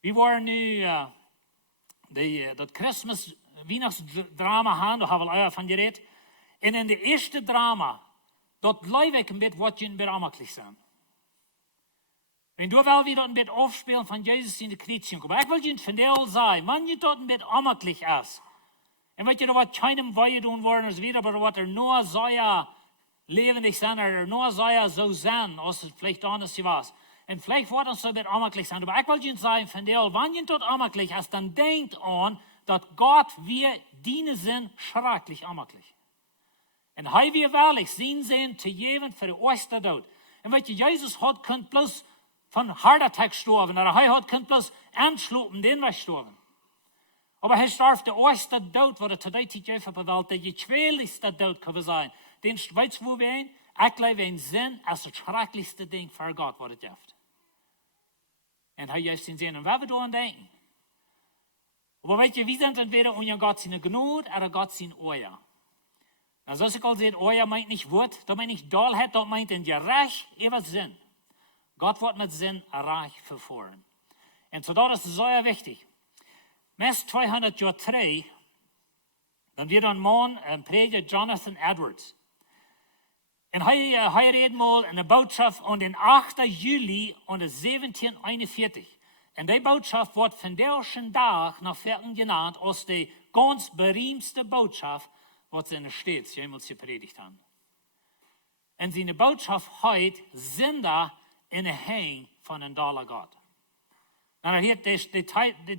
Wir waren nu das Christmas Weihnachtsdrama haben, da haben wir auch von geredet. Und in der ersten Drama, dort bleibe ich ein bisschen, was je ein bisschen amaklich sein. Wenn du wel wieder ein bisschen aufspielen von Jesus in der Kreuzung, aber ich will dir von der sagen, wenn je dort ein bisschen amaklich ist, und weet je, da wird keinem Weihe tun worden, als wieder, aber was nur so ja lebendig sein, oder nur so ja so sein, als es vielleicht anders was. Und vielleicht wird uns so ein bisschen amaklich sein, aber ich will dir sagen, von der, wenn je dort amaklich ist, dann denkt an, dass Gott wir dienen sind, schrecklich amaklich. Und er wir wahrlich sehen zu Jleewen für die erste Daut. Und weet je, Jesus hat könnt bloß von Heartattack sterben, oder er hat könnt bloß anschlupen, den wir sterben. Aber er starb der erste Daut, wo er zu der Zeit auf der Welt, der gefährlichste Daut kann sein. Den weißt du, wo wir ein? Ich glaube, ein Sinn als das schrecklichste Ding für Gott, was er gibt. Und er hat den Sinn. Und was wir daran denken? Aber weet je, wir sind entweder unter Gott seine Gnade oder Gott sein Ohr. Na, zoals ik al zei, Ohr meint nicht Wort, dat meint nicht Dollheit, dat meint in Recht über Sinn. Gott wird mit Sinn reich verfahren. Und so das ist sehr wichtig. Meist 203, dann wird ein Mann, ein Prediger, Jonathan Edwards. Und er redet mal in der Botschaft an den 8. Juli 1741. Und die Botschaft wird von der Tag nach Vierten genannt als die ganz berühmteste Botschaft, was sie in der Stadt jemals gepredigt haben. Und seine Botschaft heute Sinda in der Hang von einem Dollar Gott. Na, hier der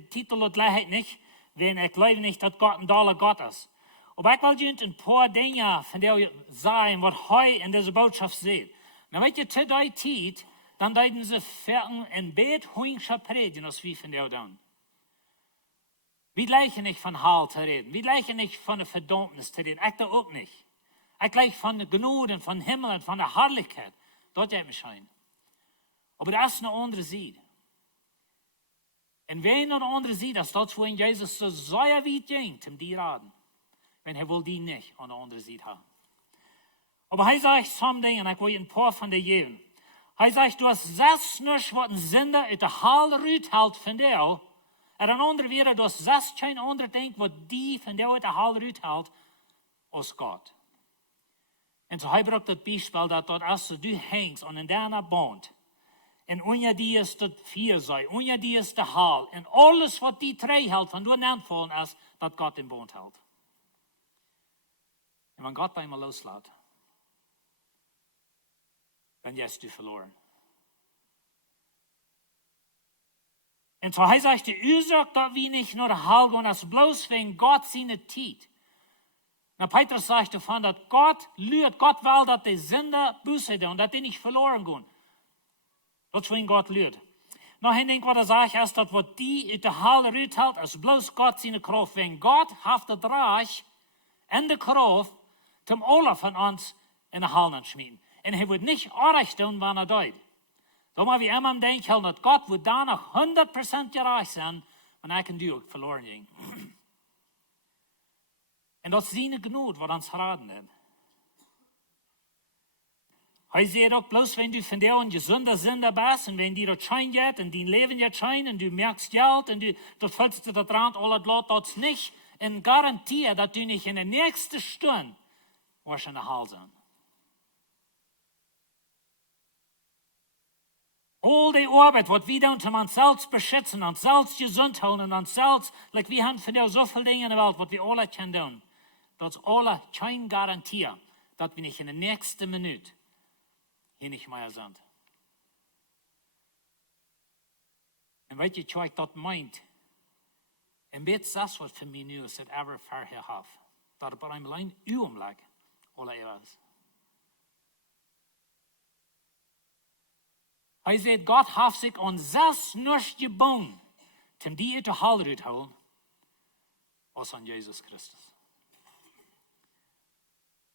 Titel und Gleichheit nicht, wenn ich glaube nicht, dass Gott ein Dollar Gott ist. Aber ich will dir ein paar Dinge von der sagen, was heute in dieser Botschaft steht. Na, wenn ihr zu der Zeit, dann deuten sie Vierten in Bett huingscher predigen, als wir von der dann. Wir gleichen nicht von Heil zu reden. Wir gleichen nicht von der Verdammnis zu reden. Ich da auch nicht. Ich gleich von der Gnade, von Himmel und von der Herrlichkeit. Dort hat mich schein. Aber das ist eine andere Seite. Und wenn eine andere Seite ist, das, wo Jesus so sehr weit ging, um die raten. Wenn er will die nicht an der anderen Seite haben. Aber er sagt some Dinge, und ich will ein paar von der geben. Er sagt, du hast 6 nicht, was ein Sinda uit de halve ruut hält von dir. En een ander weer, du hast 6 geen ander denkt, wat die von dir uit de halve ruut hält, als Gott. Und so hij braucht das Beispiel, dass dort als du hängst und in deiner Band, und unter dir ist das Viersei, unter dir ist der Hall, und alles, was die 3 hält, von du anfallen ist, dass Gott den Band hält. Und wenn Gott einmal loslässt, dann hast du verloren. Und so heißt es, die Ursache, dass wir nicht nur Hall gehen, als bloß wegen Gott seine Zeit. Na, Petrus sagt davon, dass Gott lügt, Gott will, dass die Sünder Buße tun und dass die nicht verloren gehen. Das ist wegen Gott lügt. Noch ein Ding, was er sagt, ist, dass was die in der Halle rührt hält, als bloß Gott seine Kraft. Wenn Gott hat das Reich und die Kraft, zum alle von uns in der Halle schmieden. Und er wird nicht Unrecht tun, wenn er tut. Da muss wir immer denken, dass Gott wird danach 100% gerecht sein, wenn er kann du verloren gehen. Und das ist seine Gnade, was uns raten hat. Hij sagt auch, bloß wenn du von der ein gesunder Sinda bist und wenn dir das scheint geht und dein Leben jetzt scheint und du merkst Geld und du fühlst dir das dran, alles Lot, das nicht eine Garantie, dass du nicht in der nächsten Stunde wirst in der Hall sein. All die Arbeit, was wir tun, um uns selbst beschützen, uns selbst gesund halten, uns selbst, like wir haben von der so viele Dinge in der Welt, was wir alle können tun, das ist alle keine Garantie, dass wir nicht in der nächsten Minute hier nicht mehr sind. Und weißt du, was das meint? Und jetzt das, was für mich nu ist, das ever vorher habe. Dat er bij mij uw omleg, alle eeuwen. Hij zegt, Gott heeft zich aan zes nurs gebonden, om die uit de hal te houden, als aan Jezus Christus.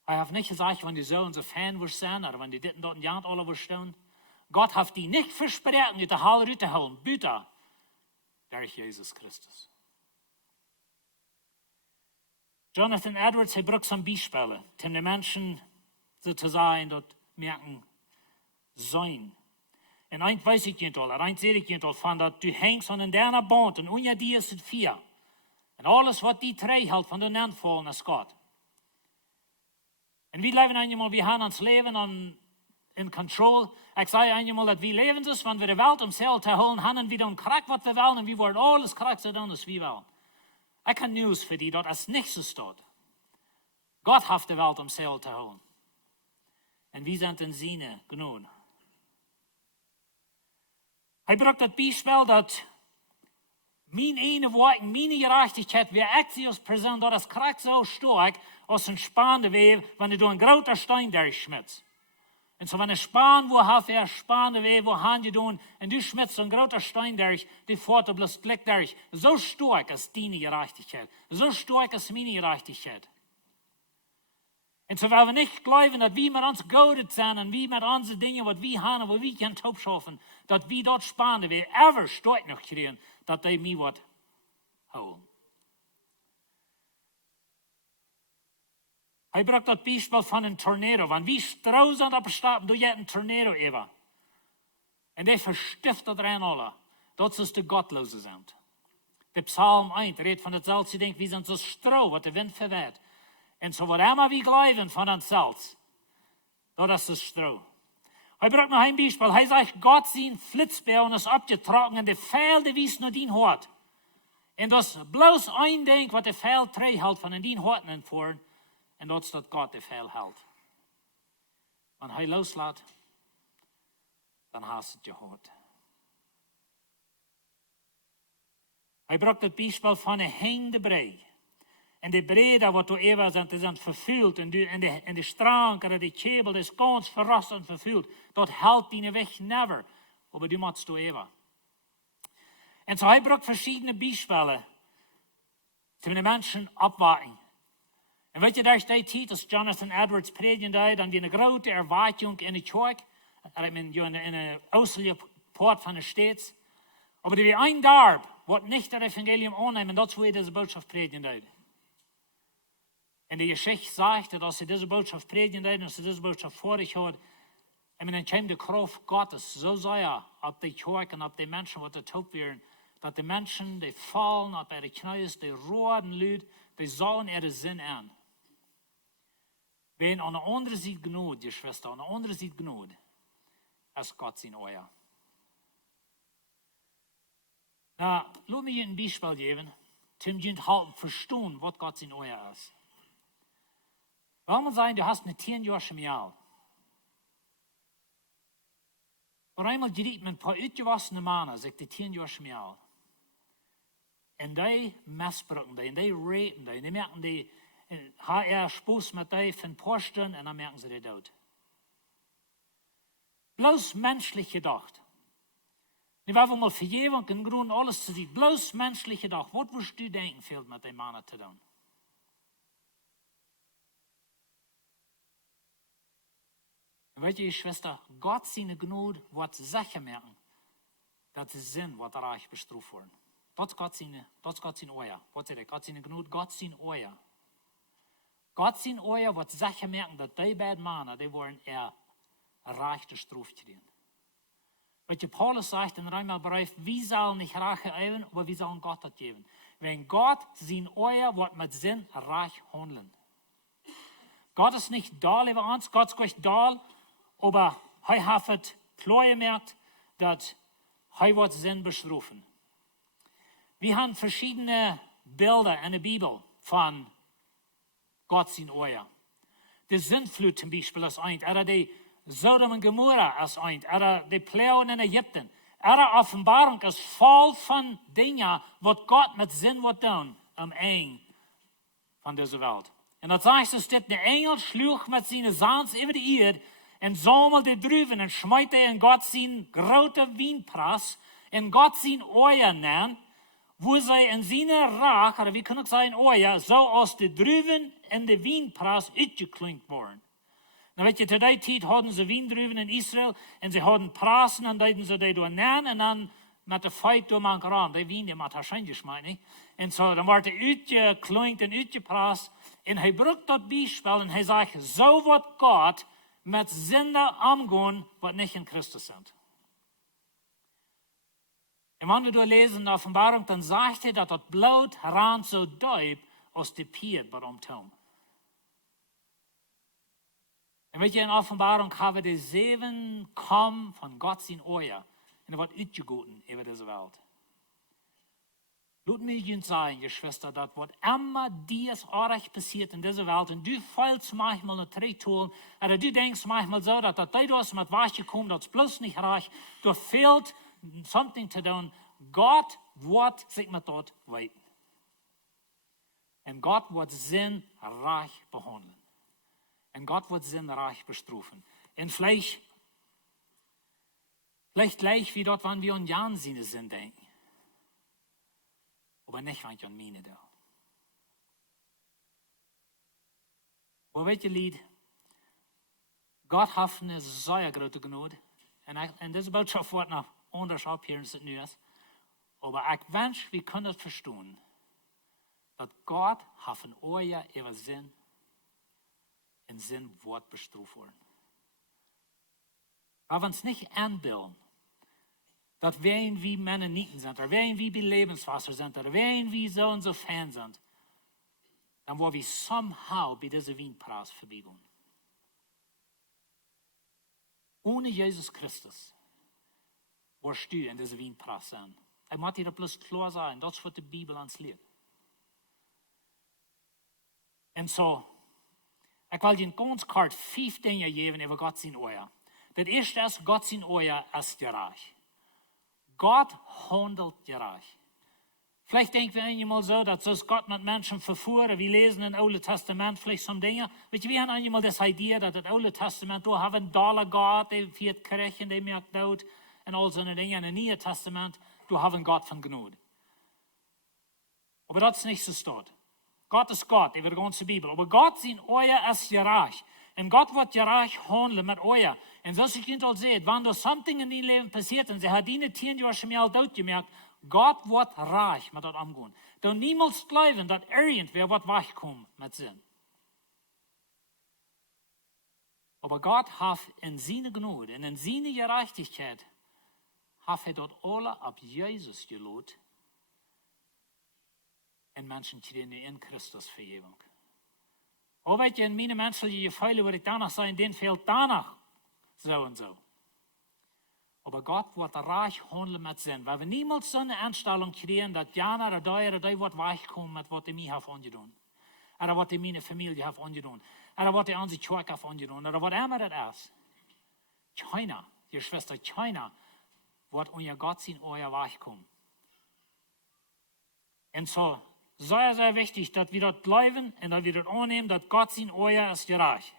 Hij heeft niet gezegd, wenn du so und so fan wirst sein, oder wenn du dit und dort in Jahn alle wirst stehen. Gott heeft die nicht versprochen, uit de hal te houden, buiten, durch Jesus Christus. Jonathan Edwards, hij brukt zo'n Beispiele, um de Menschen so zu sein, dort merken, sein. Und eins weiß ich nicht all, eins sehe ich nicht all, von dass du hängst an deiner Band und unter dir ist es 4. Und alles, was die 3 hält, von den Endfallen, ist Gott. Und wir leben einmal, wir haben uns Leben in Control. Ich sage einmal, dass wir leben ist, wenn wir die Welt um Seil zu holen, haben wir dann krieg, was wir wollen, und wir wollen alles krieg, so dann, was wir wollen. Ich habe News für die, dass es nicht so steht. Gott hat die Welt um Seil zu holen. Und wir sind in seine Gnade. Hij brukt het Beispiel dat mijn ene woord, mijn gerechtigheid, wie ik zie als persoon, dat is krijgt zo sterk als een spannende weef, wanneer du een groter Stein durchschmitzt. En zo wanneer span, wo hat er spannende weef, wo han je doen, en du schmitzt een groter Stein durch, die voort op das Blick durch. So stark ist deine Gerechtigkeit. So stark ist meine Gerechtigkeit. Und so weil wir nicht glauben, dass wir mit uns Gott sind und wir mit unseren Dingen, was wir haben, wo wir können top schaffen, dass wir dort spannend, wir ever stark noch kriegen, dass die mir was holen. Hij brengt dat Beispiel von einem Tornado. Wenn wir Strauß sind auf der Straße, du hast einen Tornado eben. Und der verstiftet rein alle. Das ist die Gottlose sind. Der Psalm 1 redet von hetzelfde, denkt, wir sind so Stroh, was der Wind verweht. En zo wat immer wir glauben von uns selbst, das ist Stroh. Hij bringt noch ein Beispiel. Hij sagt, Gott sein Flitzbeeren ist abgetrocknet und der Pfeil, der wies nur den Hort. Und das bloß ein Ding, was der Pfeil drei hält von den Horten entfuhren, und das ist, dass Gott der Pfeil hält. Wenn er loslässt, dann hast du es gehört. Hij bringt das Beispiel von einer hängenden Brei. En de breda wat du even zijn vervuld. En de strank en de kebel is ganz verrast en vervuld. Dat hält die weg never. Aber du machst du even. En so hij bringt verschiedene Beispiele. Zu den Menschen abwarten. En weet je, daar steht hier, dass Jonathan Edwards predigen deed, dan wie eine grote Erwartung in de kerk. In een oostelijke poort van de stad. Aber die wie ein Darb, wat nicht das Evangelium annehmen, dat is hoe hij deze boodschap predigen deed. En de Geschichte sagt, dass sie diese Botschaft predigen, dass sie diese Botschaft vor sich hat. Und dann kam die Kraft Gottes so sehr auf die Kirche und auf die Menschen, die taub werden, dass die Menschen, die fallen auf ihre Knie, die roden Leute, die sahen ihre Sinn an. Wenn an der anderen Seite Gnade, die Schwester, an der anderen Seite Gnade, als Gott sein Euer. Na, lass mich ein Beispiel geben, zum halt verstehen, was Gott sein Euer ist. Wollen wir sagen, du hast eine 10-jährige Mial. Und einmal geriet man ein paar ausgewaschene Männer, sagt die 10-jährige Mial. Und die missbrauchen die, und die reden die, und die merken die, hat Spaß mit die für ein paar Stunden, und dann merken sie die Daut. Bloß menschlich gedacht. Die wollen mal Vergebung und Grund alles zu sehen. Bloß menschlich gedacht. Was würdest du denken, fehlt mit den Männern zu tun? Weet je, Schwester, Gott seine Gnade wird sicher merken, dass sie sind, was reich bestraft worden. Das ist Gott sein Euer. Was sagt er? Gott seine Gnade, Gott sein Euer. Gott sein Euer wird sicher merken, dass die beiden Männer, die wollen reich der Strafe kriegen. Wat je Paulus sagt in Römerbrief, wir sollen nicht Rache üben, aber wir sollen Gott das geben. Wenn Gott sein Euer wird mit Sinn reich handeln. Gott ist nicht da über uns, Gott ist nicht da, aber er hat klar gemerkt, dass er wird Sinn bestrafen. Wir haben verschiedene Bilder in der Bibel von Gott sein Euer. Die Sintflut zum Beispiel ist ein, oder die Sodom und Gomorra ist ein, oder die Plagen in Ägypten. Ihre Offenbarung ist voll von Dingen, was Gott mit Sinn wird tun am Ende von dieser Welt. Und das heißt, es steht, der Engel schlug mit seinen Sands über die Erde und sammelte die drüben und schmeite in Gott sein großer Wienpress, in Gott sein Euer nennen, wo sie in seiner Rach, oder wie kann ich sagen, Euer, so aus der drüben in der Wienpress uitgeklinkt worden. Nou weet je, te die tijd hadden ze wien drüben in Israel en ze hadden prassen en deden ze die door nemen en dan met de feit door Mank ran. Die wien die met haar schein geschmeid, niet? En zo, dan wordt hij uitgeklinkt en uitgeprast en hij brukt dat bijspel en hij zegt, zo wordt God met Sinda omgaan wat niet in Christus zijn. En wanneer we lezen in de Offenbarung, dan zegt hij dat dat bloed ran zo diep als de pier waarom toon. En weet je, in Offenbarung hebben we de 7 kom van God zijn Euer. En er wordt uitgegoten over deze wereld. Laat mij je zeggen, Geschwister, dat wat immer dies aardig passiert in deze wereld, en du fällst manchmal naar 3 tun, oder du denkst manchmal so, dass das dadurch mit was gekommen, das ist bloß nicht reich, du fehlt something to doen. Gott wird sich mit dort weiten. Und Gott wird sinnreich behandeln. Und Gott wird sinnreich bestrafen. Und vielleicht gleich wie dort, wenn wir an Jan seine Sinn denken. Aber nicht, wenn ich an meine da. Aber weet je, Lied, Gott hat eine sehr große Gnade. Und diese Botschaft wird noch anders abhören, als es nu ist. Aber ich wünsche, wir können das verstehen, dass Gott hat ein Euer über Sinn in Sinn Wort bestraft worden. Aber wenn es nicht anbilden, dass wir wie Mennoniten sind, oder wir wie Lebenswasser sind, oder wir wie so und so Fan sind, dann wollen wir somehow bei dieser Wienpreis vorbeigehen. Ohne Jesus Christus wirst du in dieser Wienpreis sein. Ich muss dir das bloß klar sagen, das ist, was die Bibel uns lehrt. Und so, ich will dir ganz kort 5 Dinge geben über Gott sein Euer. Das erste ist, Gott sein Euer ist gerecht. Gott handelt gerecht. Vielleicht denken wir einmal so, dass so Gott mit Menschen verfuhren. Wir lesen im Alten Testament vielleicht so Dinge. Weet je, wir haben einmal das Idee, dass das Alte Testament, da haben einen Dollar Gott, der wird Kirchen, der merkt Daut und all so Dinge. Und im Neuen Testament, du hast einen Gott von Gnade. Aber das ist nicht so steht. Gott ist Gott, über die ganze Bibel. Aber Gott sein Euer ist gerecht. Und Gott wird gerecht handeln mit Euer. Und so ich Kind seht, wenn da something in deinem Leben passiert und sie hat die 10 Jahre schon mal Daut gemerkt, Gott wird reich mit das umgehen. Du niemals glauben, dass irgendwer wird wegkommen mit Sinn. Aber Gott hat in seiner Gnade und in seiner Gerechtigkeit hat dort alle ab Jesus gelobt und Menschen kriegen in Christus Vergebung. Aber weet je, in meine menschlichen Gefühle würde ich danach sagen, denen fehlt danach so und so. Aber Gott wird reich handeln mit Sinn, weil wir niemals so eine Einstellung kriegen, dass Jana oder die wird weichkommen mit was die mir haben angetan. Oder was die meine Familie haben angetan. Oder was die unsere Kirche haben angetan. Oder was immer das ist. Keiner, die Schwester, keiner wird unser Gott sein Euer weichkommen. Und so, sehr, sehr wichtig, dass wir dort bleiben und dass wir dort annehmen, dass Gott sein Euer ist gerecht.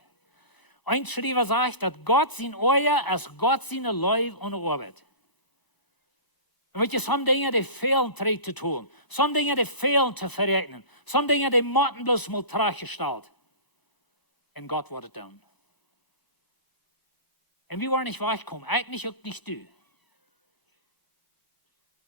Ein Schreiber sagt, dass Gott sein Euer ist Gott seine Leib und Arbeit. Und weet je, some Dinge, die fehlen zu tun. Some Dinge, die fehlen zu verrechnen. Some Dinge, die müssen bloß mal gestellt. Und Gott wird es tun. Und wir wollen nicht weichkommen. Eigentlich auch nicht du.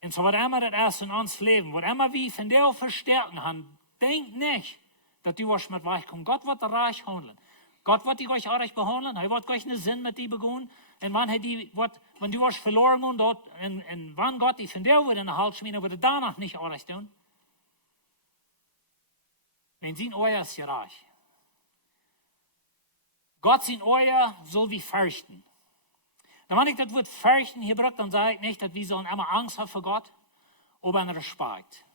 Und so, was immer das ist in uns Leben, was immer wir von dir verstärken haben, denk nicht, dass du wirst mit weichkommen. Gott wird reich handeln. Gott wird die euch auch behandeln. Er wird euch einen Sinn mit die begonnen. Und wenn du was verloren und dort, und wann Gott die von dir würde in den Hals schmieden, würde danach nicht auch tun. Wenn sie in euer ist ja reich. Gott sein euer soll wie fürchten. Und wenn ich das Wort fürchten hier brauche, dann sage ich nicht, dass wir sollen immer Angst haben vor Gott, aber einen Respekt.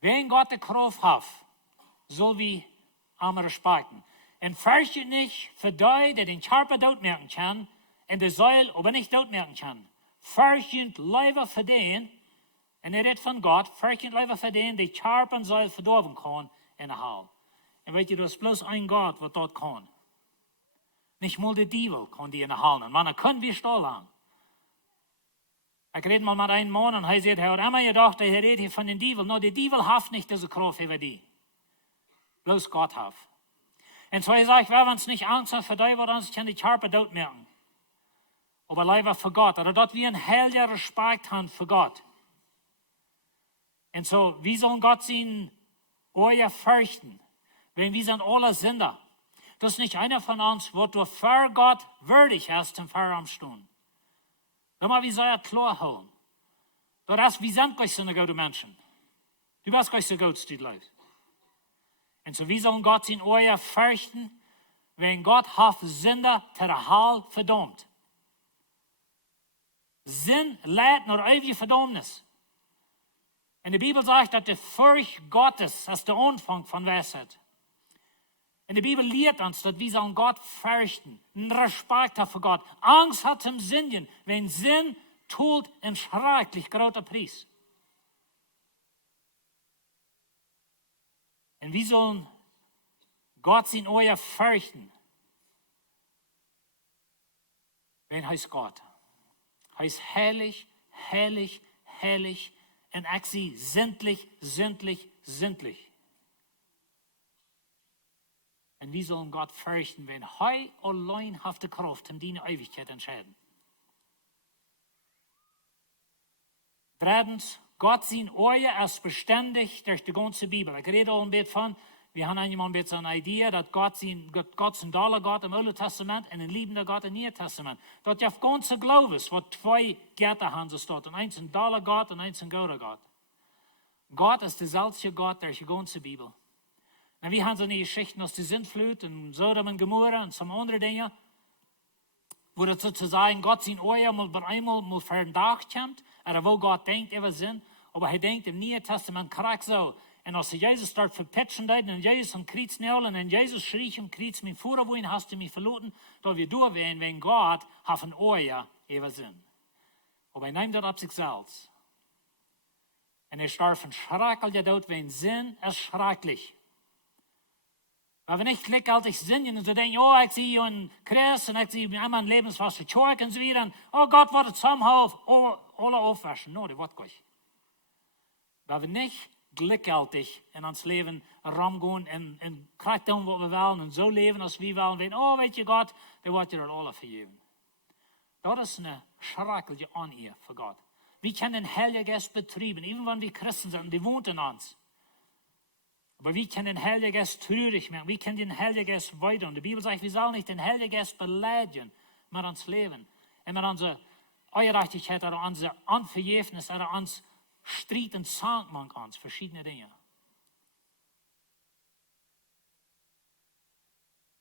Wenn Gott die Kraft hat, soll wir einmal respekten. Und fürchtet nicht für die, die den Körper dort merken kann, und die Seele aber nicht dort merken kann. Fürchtet lieber für den, und er redet von Gott, fürchtet lieber für den, die Körper und Seele verdorben kann in der Hall. Und weet je, das ist bloß ein Gott, was dort kann. Nicht mal der Teufel kann die in der Hall nehmen. Man kann wie stollen. Ich rede mal mit einem Mann und er sagt, er hat immer gedacht, er redet hier von den Teufel. No, der Teufel hat nicht diese Kraft über die. Bloß Gott hat. Und so sage ich, wenn uns nicht Angst hat für die, wird uns kann die Körper dort merken. Aber lieber für Gott. Oder dort wie ein heiliger Respekt haben für Gott. Und so, wie sollen Gott sein euer fürchten? Wenn wir sind alle Sinda. Das ist nicht einer von uns, wo du für Gott würdig hast, zum Feuer stehen. Dann mal, wie soll er klar holen? Das, wir sind gleich so eine gute Menschen. Du bist gleich so gut, die Leute. Und so, wie sollen Gott sein euer fürchten, wenn Gott hat Sinda ter Hall verdammt? Sinn leidt nur ewige Verdammnis. Und die Bibel sagt, dass die Furcht Gottes ist der Anfang von Weisheit. Und die Bibel lehrt uns, dass wir sollen Gott fürchten, einen Respekt haben für Gott. Angst hat zum Sinnen, wenn Sinn tut ein schrecklich großer Preis. Und wir sollen Gott sein euer fürchten. Wen heißt Gott? Heißt heilig, heilig, heilig und ich sie sämtlich, sämtlich, sämtlich. Und wir sollen Gott fürchten, wenn er allein hat die Kraft, um die Ewigkeit entscheiden. Drittens, Gott sein euer ist beständig durch die ganze Bibel. Ich rede auch ein bisschen von, wir haben einmal ein bisschen eine Idee, dass Gott sein toller Gott im Alten Testament und ein liebender Gott im Neuen Testament. Dort ja auf ganze Glaubens, wo zwei Götter haben sie dort. Und eins ein toller Gott und eins ein guter Gott. Gott ist der selbe Gott durch die ganze Bibel. Und wir haben so eine Geschichte aus der Sintflut und Sodom und Gomorra und so andere Dinge, wo das sozusagen Gott sein Euer mal einmal für den Tag kommt, oder wo Gott denkt, er was Sinn, aber er denkt im Neuen Testament kriegt so. Und als Jesus dort verpitchen hat, und Jesus am Kreuz nageln, und Jesus schrie am Kreuz, mein Führer, wohin hast du mich verloren, da wir durchwehen, wenn Gott hat ein Euer, er was Sinn. Aber er nimmt das auf sich selbst. Und er starb von schrecklicher Tod, wenn Sinn ist schrecklich. Weil wir nicht gleichzeitig sind und so denken, oh, ich sehe einen Christ und ich sehe einmal ein Lebenswasser Chork und so wieder. Und, oh Gott, wird es somehow alle aufwaschen. No, das wird nicht. Weil wir nicht gleichzeitig in uns Leben rumgehen und kriegen tun, was wir wollen und so leben, als wir wollen. Und oh, weet je Gott, der wird dir alle vergeben. Das ist eine schreckliche Unehe für Gott. Wir können den Heiligen Geist betreiben, even wenn wir Christen sind, die wohnt in uns. Aber wir können den Heiligen Geist traurig machen. Wir können den Heiligen Geist weiter. Und die Bibel sagt, wir sollen nicht den Heiligen Geist beleidigen mit uns Leben. Und mit unserer Ungerechtigkeit oder unserer Unverjährnis oder uns Streit und Zank mit uns. Verschiedene Dinge.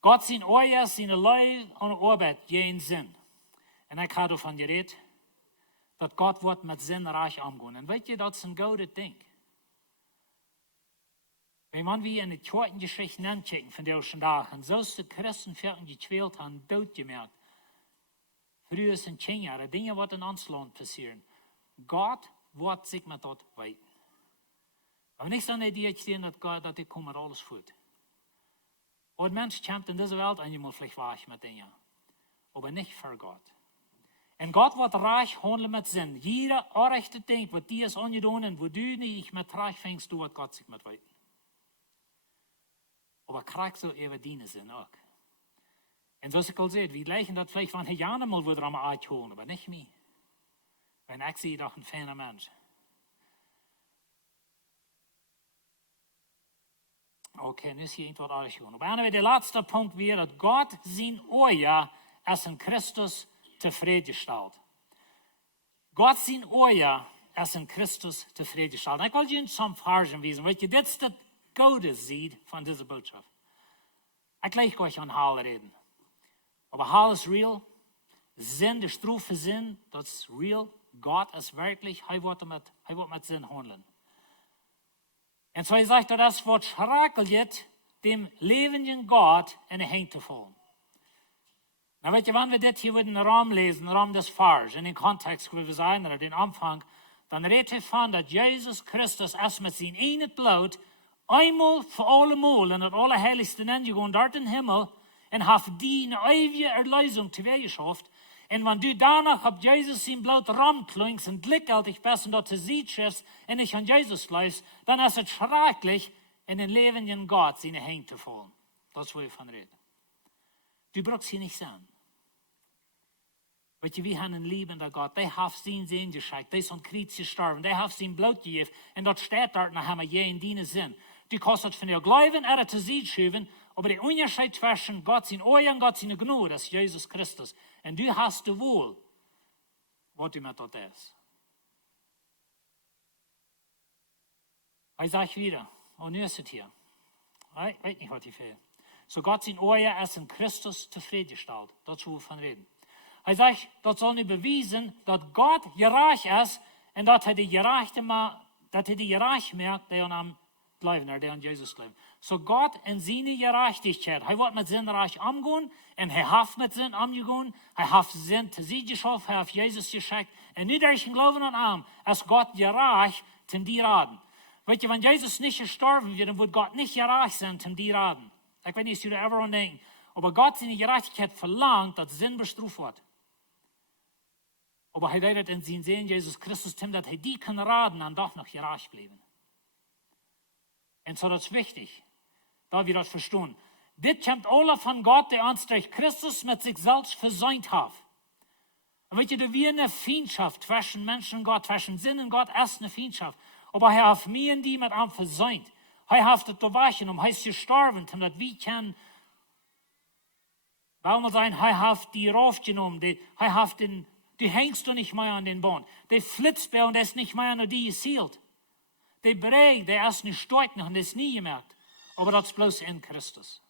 Gott sein Euer, seine Leib und Arbeit jeden Sinn. Und ich habe davon geredet, dass Gott wird mit Sinn reich umgehen. Und weißt ihr, das ist ein gutes Ding. Wenn wir in die Kirchengeschichte angucken von der schon da, und so ist die Christen gequält haben, Daut gemerkt. Früher sind 10 Jahre, Dinge, die in uns Land passieren. Gott wird sich mit dort weiten. Aber nicht so eine Idee stehen, dass Gott, dass die kommen alles fort. Und Mensch kämpft in dieser Welt einmal vielleicht weich mit Dingen. Aber nicht für Gott. Und Gott wird reich handeln mit Sinn. Jeder rechte Ding, was dir ist angedauert und wo du nicht mit reich fängst, du wird Gott sich mit weiten. Aber kriegst du eben dienen Sinn auch. Und so ist es gesagt, wir gleichen das vielleicht von Herrn Jan mal wieder am Arsch holen, aber nicht mir. Wenn ich sehe, doch ein feiner Mensch. Okay, nu is hier iets wat alles gewoon. Maar de laatste punt weer dat God zijn oor als in Christus tevreden stelt. God zijn oor als in Christus tevreden stelt. En ik wil je some versen wijzen, want je dit is het goede ziet van deze boodschap. Ik leg euch aan Haal reden. Aber Haal is real. Zin, de strofe zin, dat is real. God is werkelijk, hij wordt met zin handelen. En zo zegt dat das wordt schrakelt dem levenden Gott in de hand te vallen. Nou weet je, wanneer we dit hier in de Raum lezen, Raum des Vers, in den Kontext, wie wir sagen, oder den Anfang, dann redet er von, dass Jesus Christus erst mit sein ene Blut einmal für allemal in das Allerheiligste gegangen dort in den Himmel und hat die eine ewige Erlösung teweeggeschafft. Und wenn du danach auf Jesus sein Blut ramklingst und gleichgültig bist und dort zu sieht schiffst und nicht an Jesus glaubst, dann ist es schrecklich, in den lebenden Gott seine Hände zu fallen. Das ist, wo ich von rede. Du brauchst hier nicht sein. Weet je, wir haben einen liebenden Gott. Der hat sein Sinn geschickt. Der ist an Kreuz gestorben. Der hat sein Blut gegeben. Und dort steht dort, nach haben wir je in deinen Sinn. Du kannst das von dir glauben, zu sehen schieben, aber der Unterschied zwischen Gott sein Ohr und Gott seine Gnade, das ist Jesus Christus. Und du hast du wohl, was du mit dort ist. Ich sage wieder, und nu ist es hier. Ich weiß nicht, was ich will. So Gott sein Ohr ist in Christus zufriedengestellt. Das ist, wo wir von reden. Hij zegt, dat zal nu bewijzen dat God gerecht is en dat hij de gerecht merkt die aan hem geloven, die aan Jezus geloven. So God in zijn gerechtigheid, hij wordt met zijn recht omgaan en hij heeft met zijn omgegaan. Hij heeft zijn te zien geschaffen, hij heeft Jezus geschickt. En nu durch geloven aan hem, is God gerecht ten die raden. Weet je, wenn Jezus nicht gestorben wäre, dann würde Gott nicht gerecht sein ten die raden. Ich weiß nicht, ob du da ever an denken. Aber Gott seine Gerechtigkeit verlangt, dass Sinn bestraft wird. Aber hij deed het in zijn zin, Jesus Christus, dat hij die kan raden en toch nog gerecht blijven. En zo dat is wichtig, dat we dat verstaan. Dit komt alle van God, die ons durch Christus met zichzelf verzoend heeft. En weet je, er weer een vriendschaft zwischen Menschen en God, zwischen Sinn en God, ist eine Freundschaft. Aber hij heeft mij en die met hem verzoend. Hij heeft het wahrgenommen, hij is gestorben, dat we kunnen, waarom wir sagen, hij heeft die raufgenommen, hij heeft den. Du hängst du nicht mehr an den Bond. Der Flitzbär, der ist nicht mehr an die gezielt. Der Breg, der ist nicht stark noch und der ist nie gemerkt. Aber das ist bloß in Christus.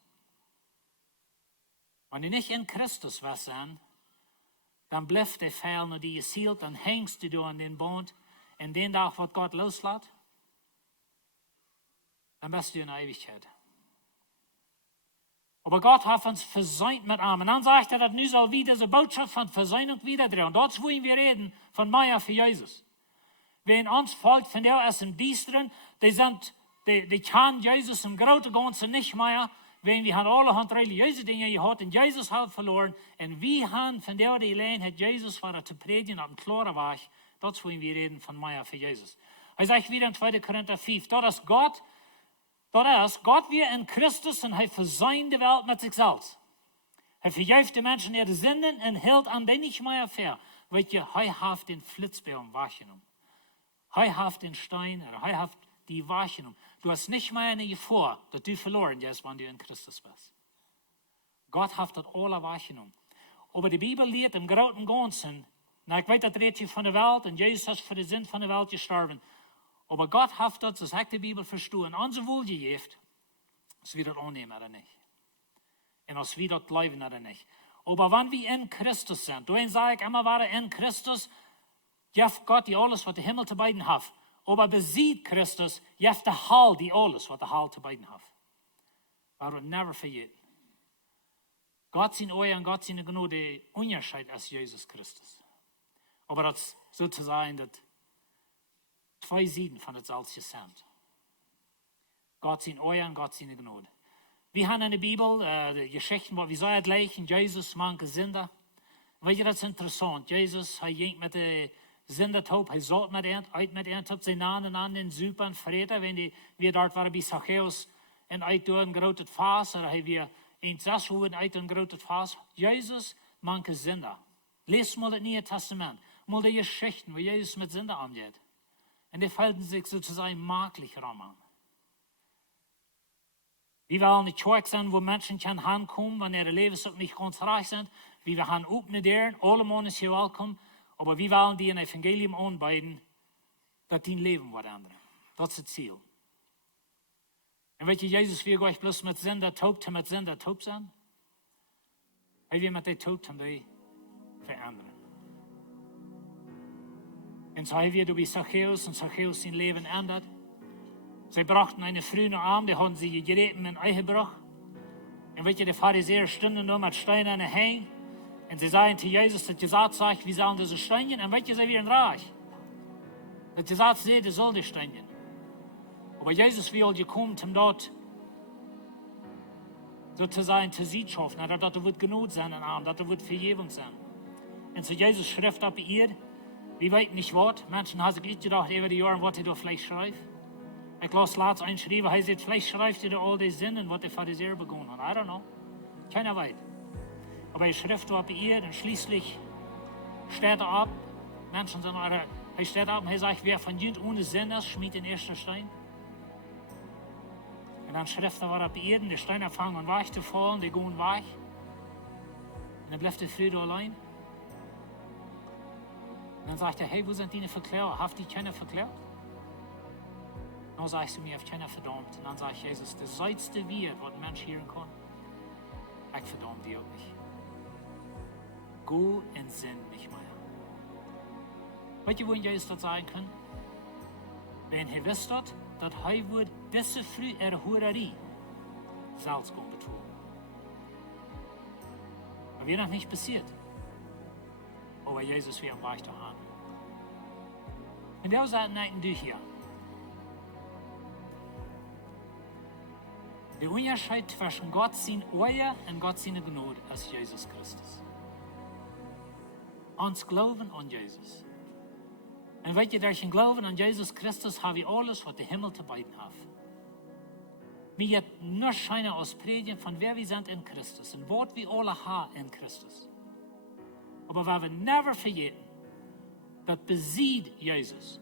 Wenn du nicht in Christus was sein, dann bleibt der Pfeil noch die gezielt, dann hängst du an den Bond. Und den Tag, was Gott loslässt, dann bist du in der Ewigkeit. Aber Gott hat uns versöhnt mit ihm. Und dann sagt er, dass nu soll wieder diese Botschaft von Versöhnung wieder drehen. Und dort wollen wir reden von Meier für Jesus. Wer in uns folgt, von der ist im Diesteren, die kann Jesus im Großen Ganzen nicht mehr. Wenn wir haben allerhand religiöse Dinge gehabt und Jesus hat verloren. Und wir haben von der die Lehn hat Jesus war zu predigen auf dem klaren Weg. Dort wollen wir reden von Meier für Jesus. Er sagt wieder in 2. Korinther 5, dort ist Gott wir in Christus und hij versöhnt die Welt mit sich selbst. Hij vergeeft de mensen ihre Sünden und hält an den nicht mehr fair. Weet je, hij heeft den Flitzbeeren wahrgenommen. Hij heeft den Stein, hij heeft die wahrgenommen. Du hast nicht mehr eine Gefahr, dass du verloren bist, wenn du in Christus bist. Gott hat das alle wahrgenommen. Aber die Bibel lehrt im Großen Ganzen, na, ich weiß, das redet hier von der Welt und Jesus hat für den Sinn von der Welt gestorben. Aber Gott hat das, das hat die Bibel verstanden, unser Wohl gegeben, dass wir das annehmen oder nicht. Und dass wir das glauben oder nicht. Aber wenn wir in Christus sind, dann sage ich immer wieder, in Christus, gibt Gott die alles, was der Himmel zu beiden hat. Aber besieht Christus, gibt der Hall die alles, was der Hall zu beiden hat. Warum never forget. Gott sein Ohr und Gott seine Gnade, Unterschied als Jesus Christus. Aber das sozusagen, das zwei Seiten von das Salz sind. Gott sein Ohr und Gott seine Gnade. Wir haben in der Bibel die Geschichten, wo wir sagen gleich, Jesus, Mank, Sinda. Weet je, das ist interessant. Jesus, hij ging met de Sindertaub, hij zat uit met Taub, zijn namen aan den Super und Freter, wenn wir dort waren bei Zacchaeus en uit door een groot Fass, oder hij weer in 6 Uhr uit een groot Fass. Jesus, Mank, Sinda. Lees mal das Neue Testament, mal die Geschichten, wo Jesus mit Sinda angeht. Und die falten sich sozusagen maklich rum an. Wir wollen nicht Kirche sein, wo Menschen können ankommen, wenn ihre Lebens nicht ganz reich sind. Wir haben öffnen deren, alle Menschen sind hier willkommen. Aber wir wollen die ein Evangelium anbieten, dass die Leben wird ändern. Das ist das Ziel. Und weet je, Jesus will euch bloß mit Sinda taub sein. Er will mit der Taub die verändern. Und so haben wir durch Zachäus und Zachäus sein Leben ändert. Sie brachten eine frühe Arm, die haben sie gereten in Eichenbruch. Und weet je, die Pharisäer standen nur mit Steinen an den Hängen. Und sie sagen zu Jesus, dass Jesus sagt, wie sollen diese Steine? Und weet je, sie werden reich. Dass Jesus sagt, die sollen die Steine. Aber Jesus will gekommen, um dort sozusagen zu sie schaffen, dass wird genug sein in Arm, dass wird Vergebung sein. Und so Jesus schrift ab ihr, wir weten nicht was. Menschen haben sich gedacht, über die Jahre, was er da vielleicht schreibt. Ich las laatst einschreiben, er sagt, vielleicht schreibt er da all die Sinnen, was der Pharisäer begonnen hat. I don't know. Keiner weiß. Aber er schrift ab ihr und schließlich steht er ab. Menschen sagen, er steht ab und er sagt, wer von Jünd ohne Sinn ist, schmiedet den ersten Stein. Und dann schrift er ab ihr, die Steine fangen an weich zu fallen, die gehen weich. Und dann bleibt der Friede allein. Und dann sagt er, hey, wo sind die Verklärer? Habt die keiner verklärt? Und dann sagst du mir, ich habe keiner verdammt. Und dann sagt Jesus, das seidste wir, was ein Mensch hören kann. Ich verdamme die auch nicht. Go in Sinn nicht mehr. Weißt du, wo Jesus das sagen kann? Wenn er wisst, dass er wird diese früh Hurerie selbst betun. Aber wird noch nicht passiert. Aber Jesus wird am Reich haben. Und der sagt, nein, du hier. Der Unterschied zwischen Gott sein Euer und Gott seine Gnade ist Jesus Christus. Uns glauben an Jesus. Und weet je, durch den Glauben an Jesus Christus haben wir alles, was der Himmel zu bieten hat. Wir haben nur scheinen aus Predigen von wer wir sind in Christus und was wir alle haben in Christus. Aber weil wir never vergeten, dass besiegt Jesus,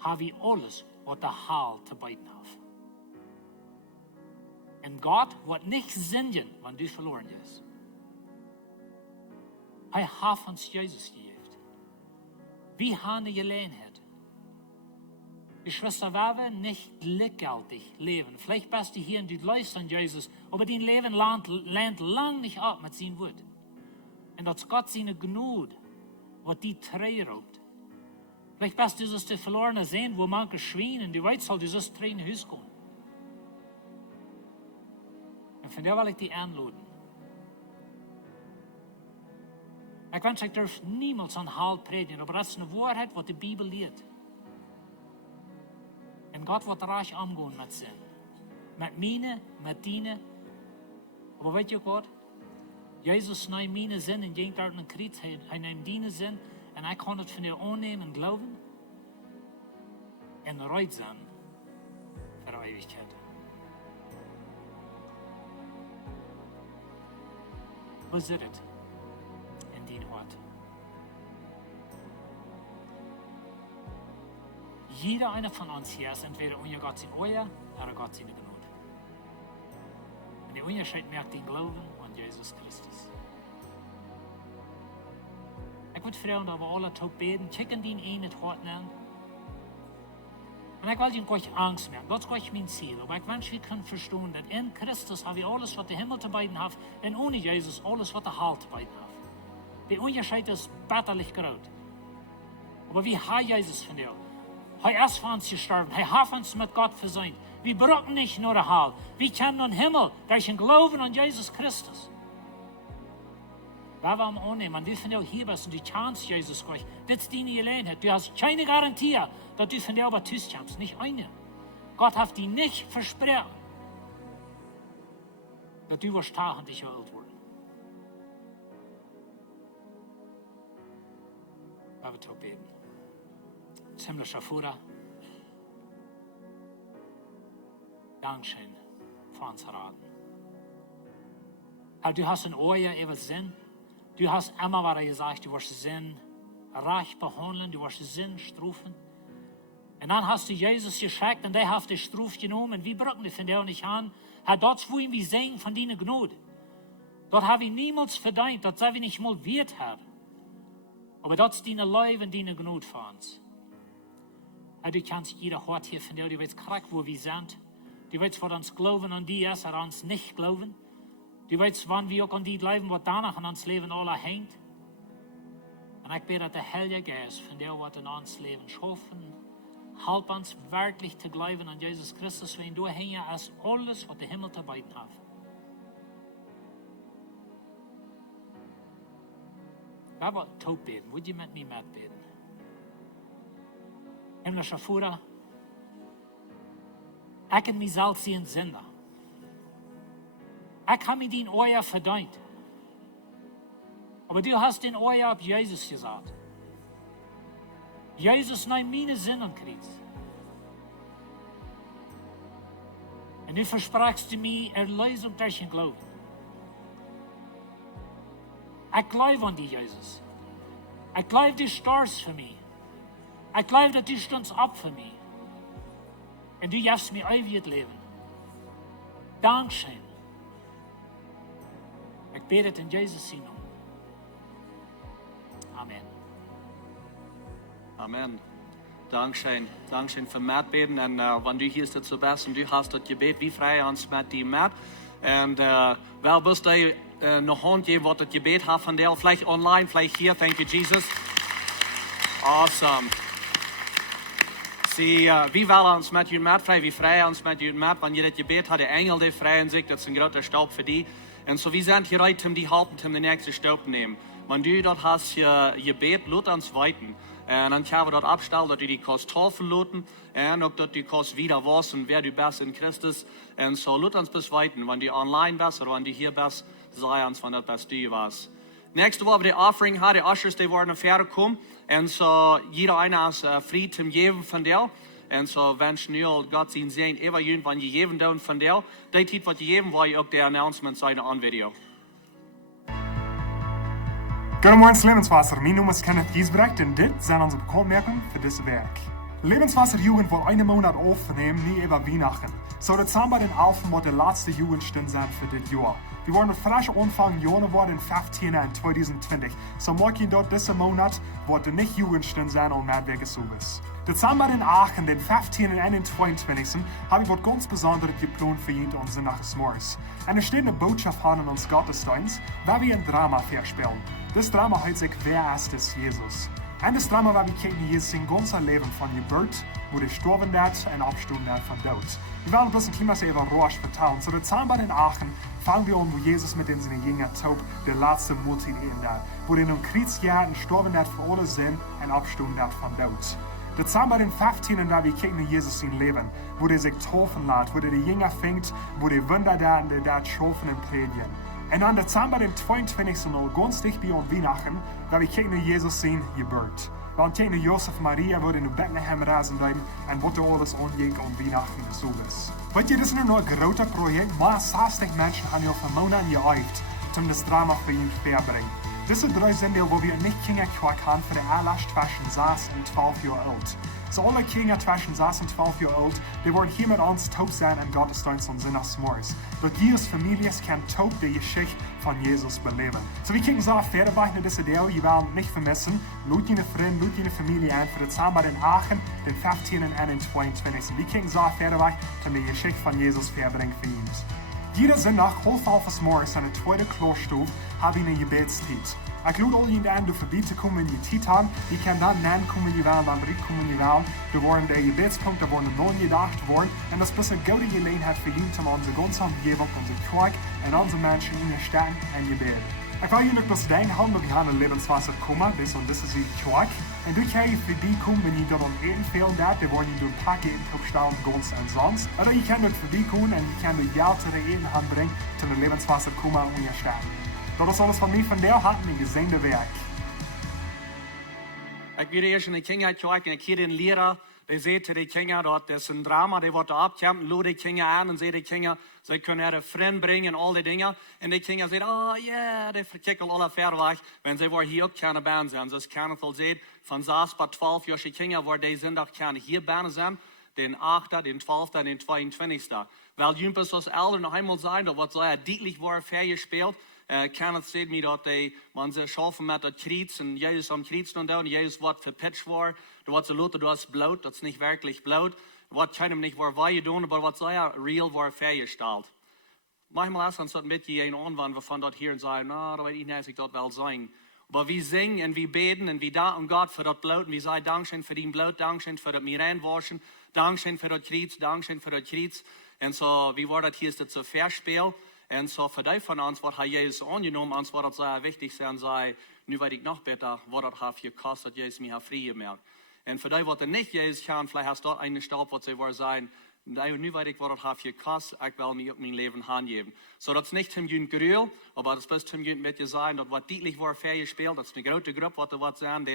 haben wir alles, was der Heil zu bieten hat. Und Gott wird nicht sündigen, wenn du verloren bist. Er hat uns Jesus gegeben. Wir haben eine Gelegenheit. Die Schwester, weil wir nicht gleichgültig leben. Vielleicht bist du hier und du läufst an Jesus, aber dein Leben lernt lang nicht ab mit seinem Wort. Und dass Gott seine Gnade, was die Träne raubt. Vielleicht bist du das der verlorene Sehen, wo manche schreien und du weißt, du sollst Tränen in Haus gehen. Und von der will ich die einladen. Ich wünsche, ich darf niemals an Heil predigen, aber das ist eine Wahrheit, was die Bibel lehrt. Und Gott wird reich umgehen mit Sinn. Mit meine, mit deine. Aber weißt du Gott? Jesus nimmt meine Sinn und geht dort in den Krieg. Er nimmt deine Sinn und ich kann es von dir annehmen und glauben. Und reut sein für die Ewigkeit. Was ist es? Jeder einer von uns hier ist entweder unter Gott sein Euer oder Gott seine Gnade. Und der Unterschied merkt den Glauben an Jesus Christus. Ich würde fragen, dass wir alle taub beten, checken die in das Hort nehmen. Und ich will Ihnen euch Angst merken, das ist euch mein Ziel. Aber ich wünsche, wir können verstehen, dass in Christus haben wir alles, was der Himmel zu beiden hat, und ohne Jesus alles, was der Heil zu beiden hat. Der Unterschied ist bitterlich groß. Aber wie hat Jesus von dir? Er ist für uns gestorben. Er hat uns mit Gott versöhnt. Wir brauchen nicht nur den Heil. Wir kennen den Himmel durch den Glauben an Jesus Christus. Weil wir am annehmen, wenn du von dir hier bist und du kannst Jesus gleich, das ist deine Gelegenheit. Du hast keine Garantie, dass du von dir aber tust kannst. Nicht eine. Gott hat dir nicht versprochen, dass du wirst Tag und dich erhöht werden. Weil wir drauf beten. Himmlischer Vater, Dankeschön für unsere Raten. Herr, du hast ein Ohr über Sinn. Du hast immer wieder gesagt, du wirst Sinn reich behandeln, du wirst Sinn strufen. En dan hast du Jesus geschickt en der heeft de stroef genomen. En wie brücken die von der nicht an? Hat dort wollen wir singen von deiner Gnade. Dort habe ich niemals verdient, das soll wir nicht mal wert haben. Aber das ist deine Liebe und deine Gnade für uns. Und du kannst jeder Hort hier von dir, du weißt krank, wo wir sind. Du weißt, was uns glauben an die ist, oder uns nicht glauben. Du weißt, wann wir auch an die bleiben, was danach in uns Leben alle hängt. Und ich bete, dass der Heilige Geist von dir, was in uns Leben schaffen, halb uns wirklich zu glauben an Jesus Christus, wenn du hängen als alles, was der Himmel zu bieten hat. Wir wollen taub beten. Wollt ihr mit mir mitbeten? Himmlischer Vater, ich kann mich selbst sehen Sinda. Ich habe mir den Euer verdient. Aber du hast den Euer auf Jesus gesagt. Jesus nimmt meine Sinn am Kreuz. Und du versprachst mir Erlösung durch den Glauben. Ich glaube an dich, Jesus. Ich glaube, du stirbst für mich. Ich glaube, dass du stehst ab für mich. Und du gibst mir ewiges Leben. Dankeschön. Ich bete in Jesus' Namen. Amen. Amen. Dankeschön. Dankeschön für Mitbeten. Und wenn du hier dazu bist und du hast das Gebet, wie frei uns mit dir mit. Und wer bist du noch Hand geben, was das Gebet hat von dir? Vielleicht online, vielleicht hier. Thank you, Jesus. Awesome. Sie, wie wollen uns mit dir mit frei? Wie frei uns mit dir mit? Wenn ihr das Gebet hat, der Engel, die freien sich, das ist ein großer Staub für die. Und so, wir sind hier heute, um die halten, um den nächsten Staub zu nehmen. Wenn du dort hast, Gebet, lut uns weiten. Und dann können wir dort abstellen, dass du die kannst taufen luten. Und auch, dass du kannst wieder wissen, wer du bist in Christus. Und so, lut uns bis weiten. Wenn du online bist oder wenn du hier bist, sei uns, wenn das bist du was. Nächste Woche, die Offering hat, die Ushers, die werden fertig kommen. Und so, jeder einer ist frei zum Geben von dir. Und so, wenn du Gott sehen sehen, immer wenn ihr geben dürfen von dir, die Zeit, was ihr geben, war auch der Announcement sein on Video. Guten Morgen, Lebenswasser. Mein Name ist Kenneth Giesbrecht und dit zijn onze bekommerkingen für dieses Werk. Lebenswasser Jugend will einen Monat aufnehmen, nie über Weihnachten. So, das haben wir den Alphen, was der letzte Jugendstund sein für das Jahr. Wir wollen mit frisch anfangen, Januar in 15 und 2020. So, morgen dort diesen Monat wird der nicht Jugendstund sein und mehr Wegesuches. Dezember in Aachen, den 15. und den 22. habe ich was ganz Besonderes geplant für jeden und nach des Morgens. Und es steht eine Botschaft an uns Gottesdienst, weil wir ein Drama verspielen. Das Drama heißt sich, wer ist es Jesus? Und das Drama, weil wir kennen Jesus sein ganzes Leben von Geburt, wo er sterben wird und abstehen wird von Daut. Wir werden ein bisschen Klimas über Rosh vertellen. So, Dezember in Aachen fangen wir an, wo Jesus mit seinen Jüngern taub der letzte Multi in der, wo er im Kriegsjahr sterben wird für alle Sinn und abstehen wird von Daut. Dezember den 15. da wir kennen Jesus sein Leben, wo er sich taufen lässt, wo er die Jünger fängt, wo er Wunder da und der schaffen und predigen. Und dann Dezember den 22. noch ganz dicht bei uns Weihnachten, da wir kennen Jesus sein Geburt. Weil kennen Josef Maria wurde in Bethlehem reisen bleiben und wurde alles anging und Weihnachten so ist. Weet je, das ist nur noch ein großes Projekt, maar 60 Menschen haben ja von Monaten geübt, um das Drama für ihn zu verbringen. Diese 3 Sendungen, wo wir nicht Kinder haben für die allererst zwischen 6 und 12 Jahre alt. So alle Kinder zwischen 6 und 12 Jahre alt, die wollen hier mit uns taub sein in Gottesdienst und Sonntagsmorgens. Dort jedes Familie kann taub die Geschichte von Jesus beleben. So wir kriegen so verder weg in diese Deal, ihr werdet nicht vermissen. Lud deine Freunde, lud deine Familie ein für den Dezember in Aachen, den 15. und den 22. Wir kriegen so verder weg, um die Geschichte von Jesus verbringen für uns. Jeder Sonntag, half des morgens aan de tweede kloorstoel, hebben we een gebedstijd. Ik lade al jullie aan door voorbij te komen in je tijd aan. Je kan dan na komen je wel, dan drie komen je wel. Er worden de gebedspunten worden nooit gedacht worden. En dat is best een goede gelegenheid voor jullie om onze ganze omgeving, onze kerk en onze mensen in je staan en je bed. Ik wil jullie ook dus denken hebben dat we gaan een levenswasser komen. Dus is die kerk. En du kan je voorbij komen wanneer je dat aan eten veel dat. Dan worden je door pakken in opstellen, ganz en sonst. Oder je kan ook voorbij komen en je kan door geld te eten aanbrengen tot een levenswasser komen en je staan. Dat is alles van mij van der hand een gezegende werk. Ik wil eerst in de kindheid kijken en ik hier een leraar Die seht die Kinder dort, das ist ein Drama, die wird da abkämpfen, lo die Kinder an und seht die Kinder, sie können ihre Freunde bringen, all die Dinge. Und die Kinder sagen, oh yeah, die verkickeln alle Fair weg, wenn sie hier auch keine Band sind. Das kann ich sehen, von 6 bis 12 Jahre Kinder, wo die sind auch keine hier Band sind, den 8., den 12., den 22. Weil jümpers das Eltern noch einmal sein, da wird so deutlich war Fair gespielt, kann es sehen, wie dort man sie schaffen mit der Krieg und Jesus am Krieg und Jesus wird verpitcht war. Du hast Leute, du hast Blut, das ist nicht wirklich Blut. Was keinem nicht war weh tun, aber was sehr real war festgestellt. Manchmal ist es ein bisschen anwenden, wir von dort hier und sagen, na, da weiß ich nicht, ich dort will sein. Aber wir singen und wir beten und wir danken Gott für das Blut und wir sagen Dankeschön für den Blut, Dankeschön für das mir reinwaschen, Dankeschön für das Krieg, Dankeschön für das Krieg. Und so, wie war das hier, ist das so Verspiel. Und so, für die von uns, was hat Jesus angenommen, uns war das sehr wichtig sein, sei, nu weiß ich noch besser, was das hat gekostet, Jesus mir frei gemacht. Und für die, was nicht Jesus kann, vielleicht hast du dort einen Staub, was sie war sein, nu weiß ich, was das hat gekostet, ich will mir auch mein Leben angeben. So, das ist nicht im Jünd Gerühl, aber das ist im Jünd mit dir sein, das war deutlich war fair gespielt, das ist eine große Gruppe, was da was sein,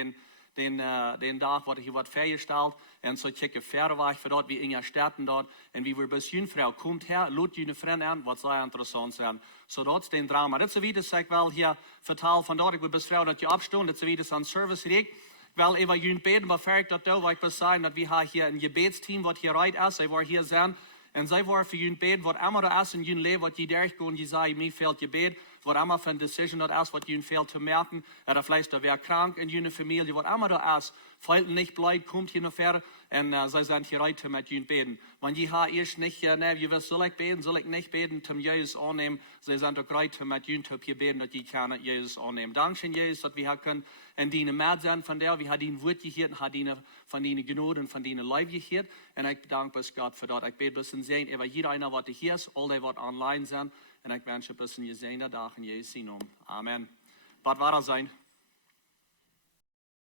den Tag, was hier was festgestellt, und so checke Fähre war ich für dort, wie in der Städten dort, und wie wir bis Jünfrau kommt her, lud jene Freunde an, was sehr interessant sein. So dort ist den Drama. Das ist wie das, ich will hier verteilt von dort, ich will bis Frau, dass ihr abstehen, das ist wie das an Service regt, weil ich jün beten, befähigt dort, weil ich bis sagen, dass wir hier ein Gebetsteam, was hier reit ist, ich war hier sein, und sie war für jün beten, was immer da ist in jün Leben, was die durchgehen, die sagen, mir fehlt Gebet, was immer für eine Decision da ist, was jün fehlt zu merken, oder vielleicht da wäre krank in jüne Familie, was immer da ist, fehlt nicht bleibt, kommt hier noch her, und sie sind hier rein mit jün beten. Wenn die hier erst nicht, ne, wie wirst soll ich beten, soll ich nicht beten, zum Jesus annehmen, sie sind doch rein mit jün hier beten, dass die können Jesus annehmen. Dankeschön, Jesus, dass wir hier können, und die mehr sind von der, wir haben den Wort gehört, und haben von denen Gnade und von denen Leib gehört, und ich bedanke mich Gott für das. Ich bete bis in Sehen, über jeder einer, was hier ist, all die, was online sind, und ich wünsche bis in Sehen der Tag in Jesu Namen. Amen. Was war das sein?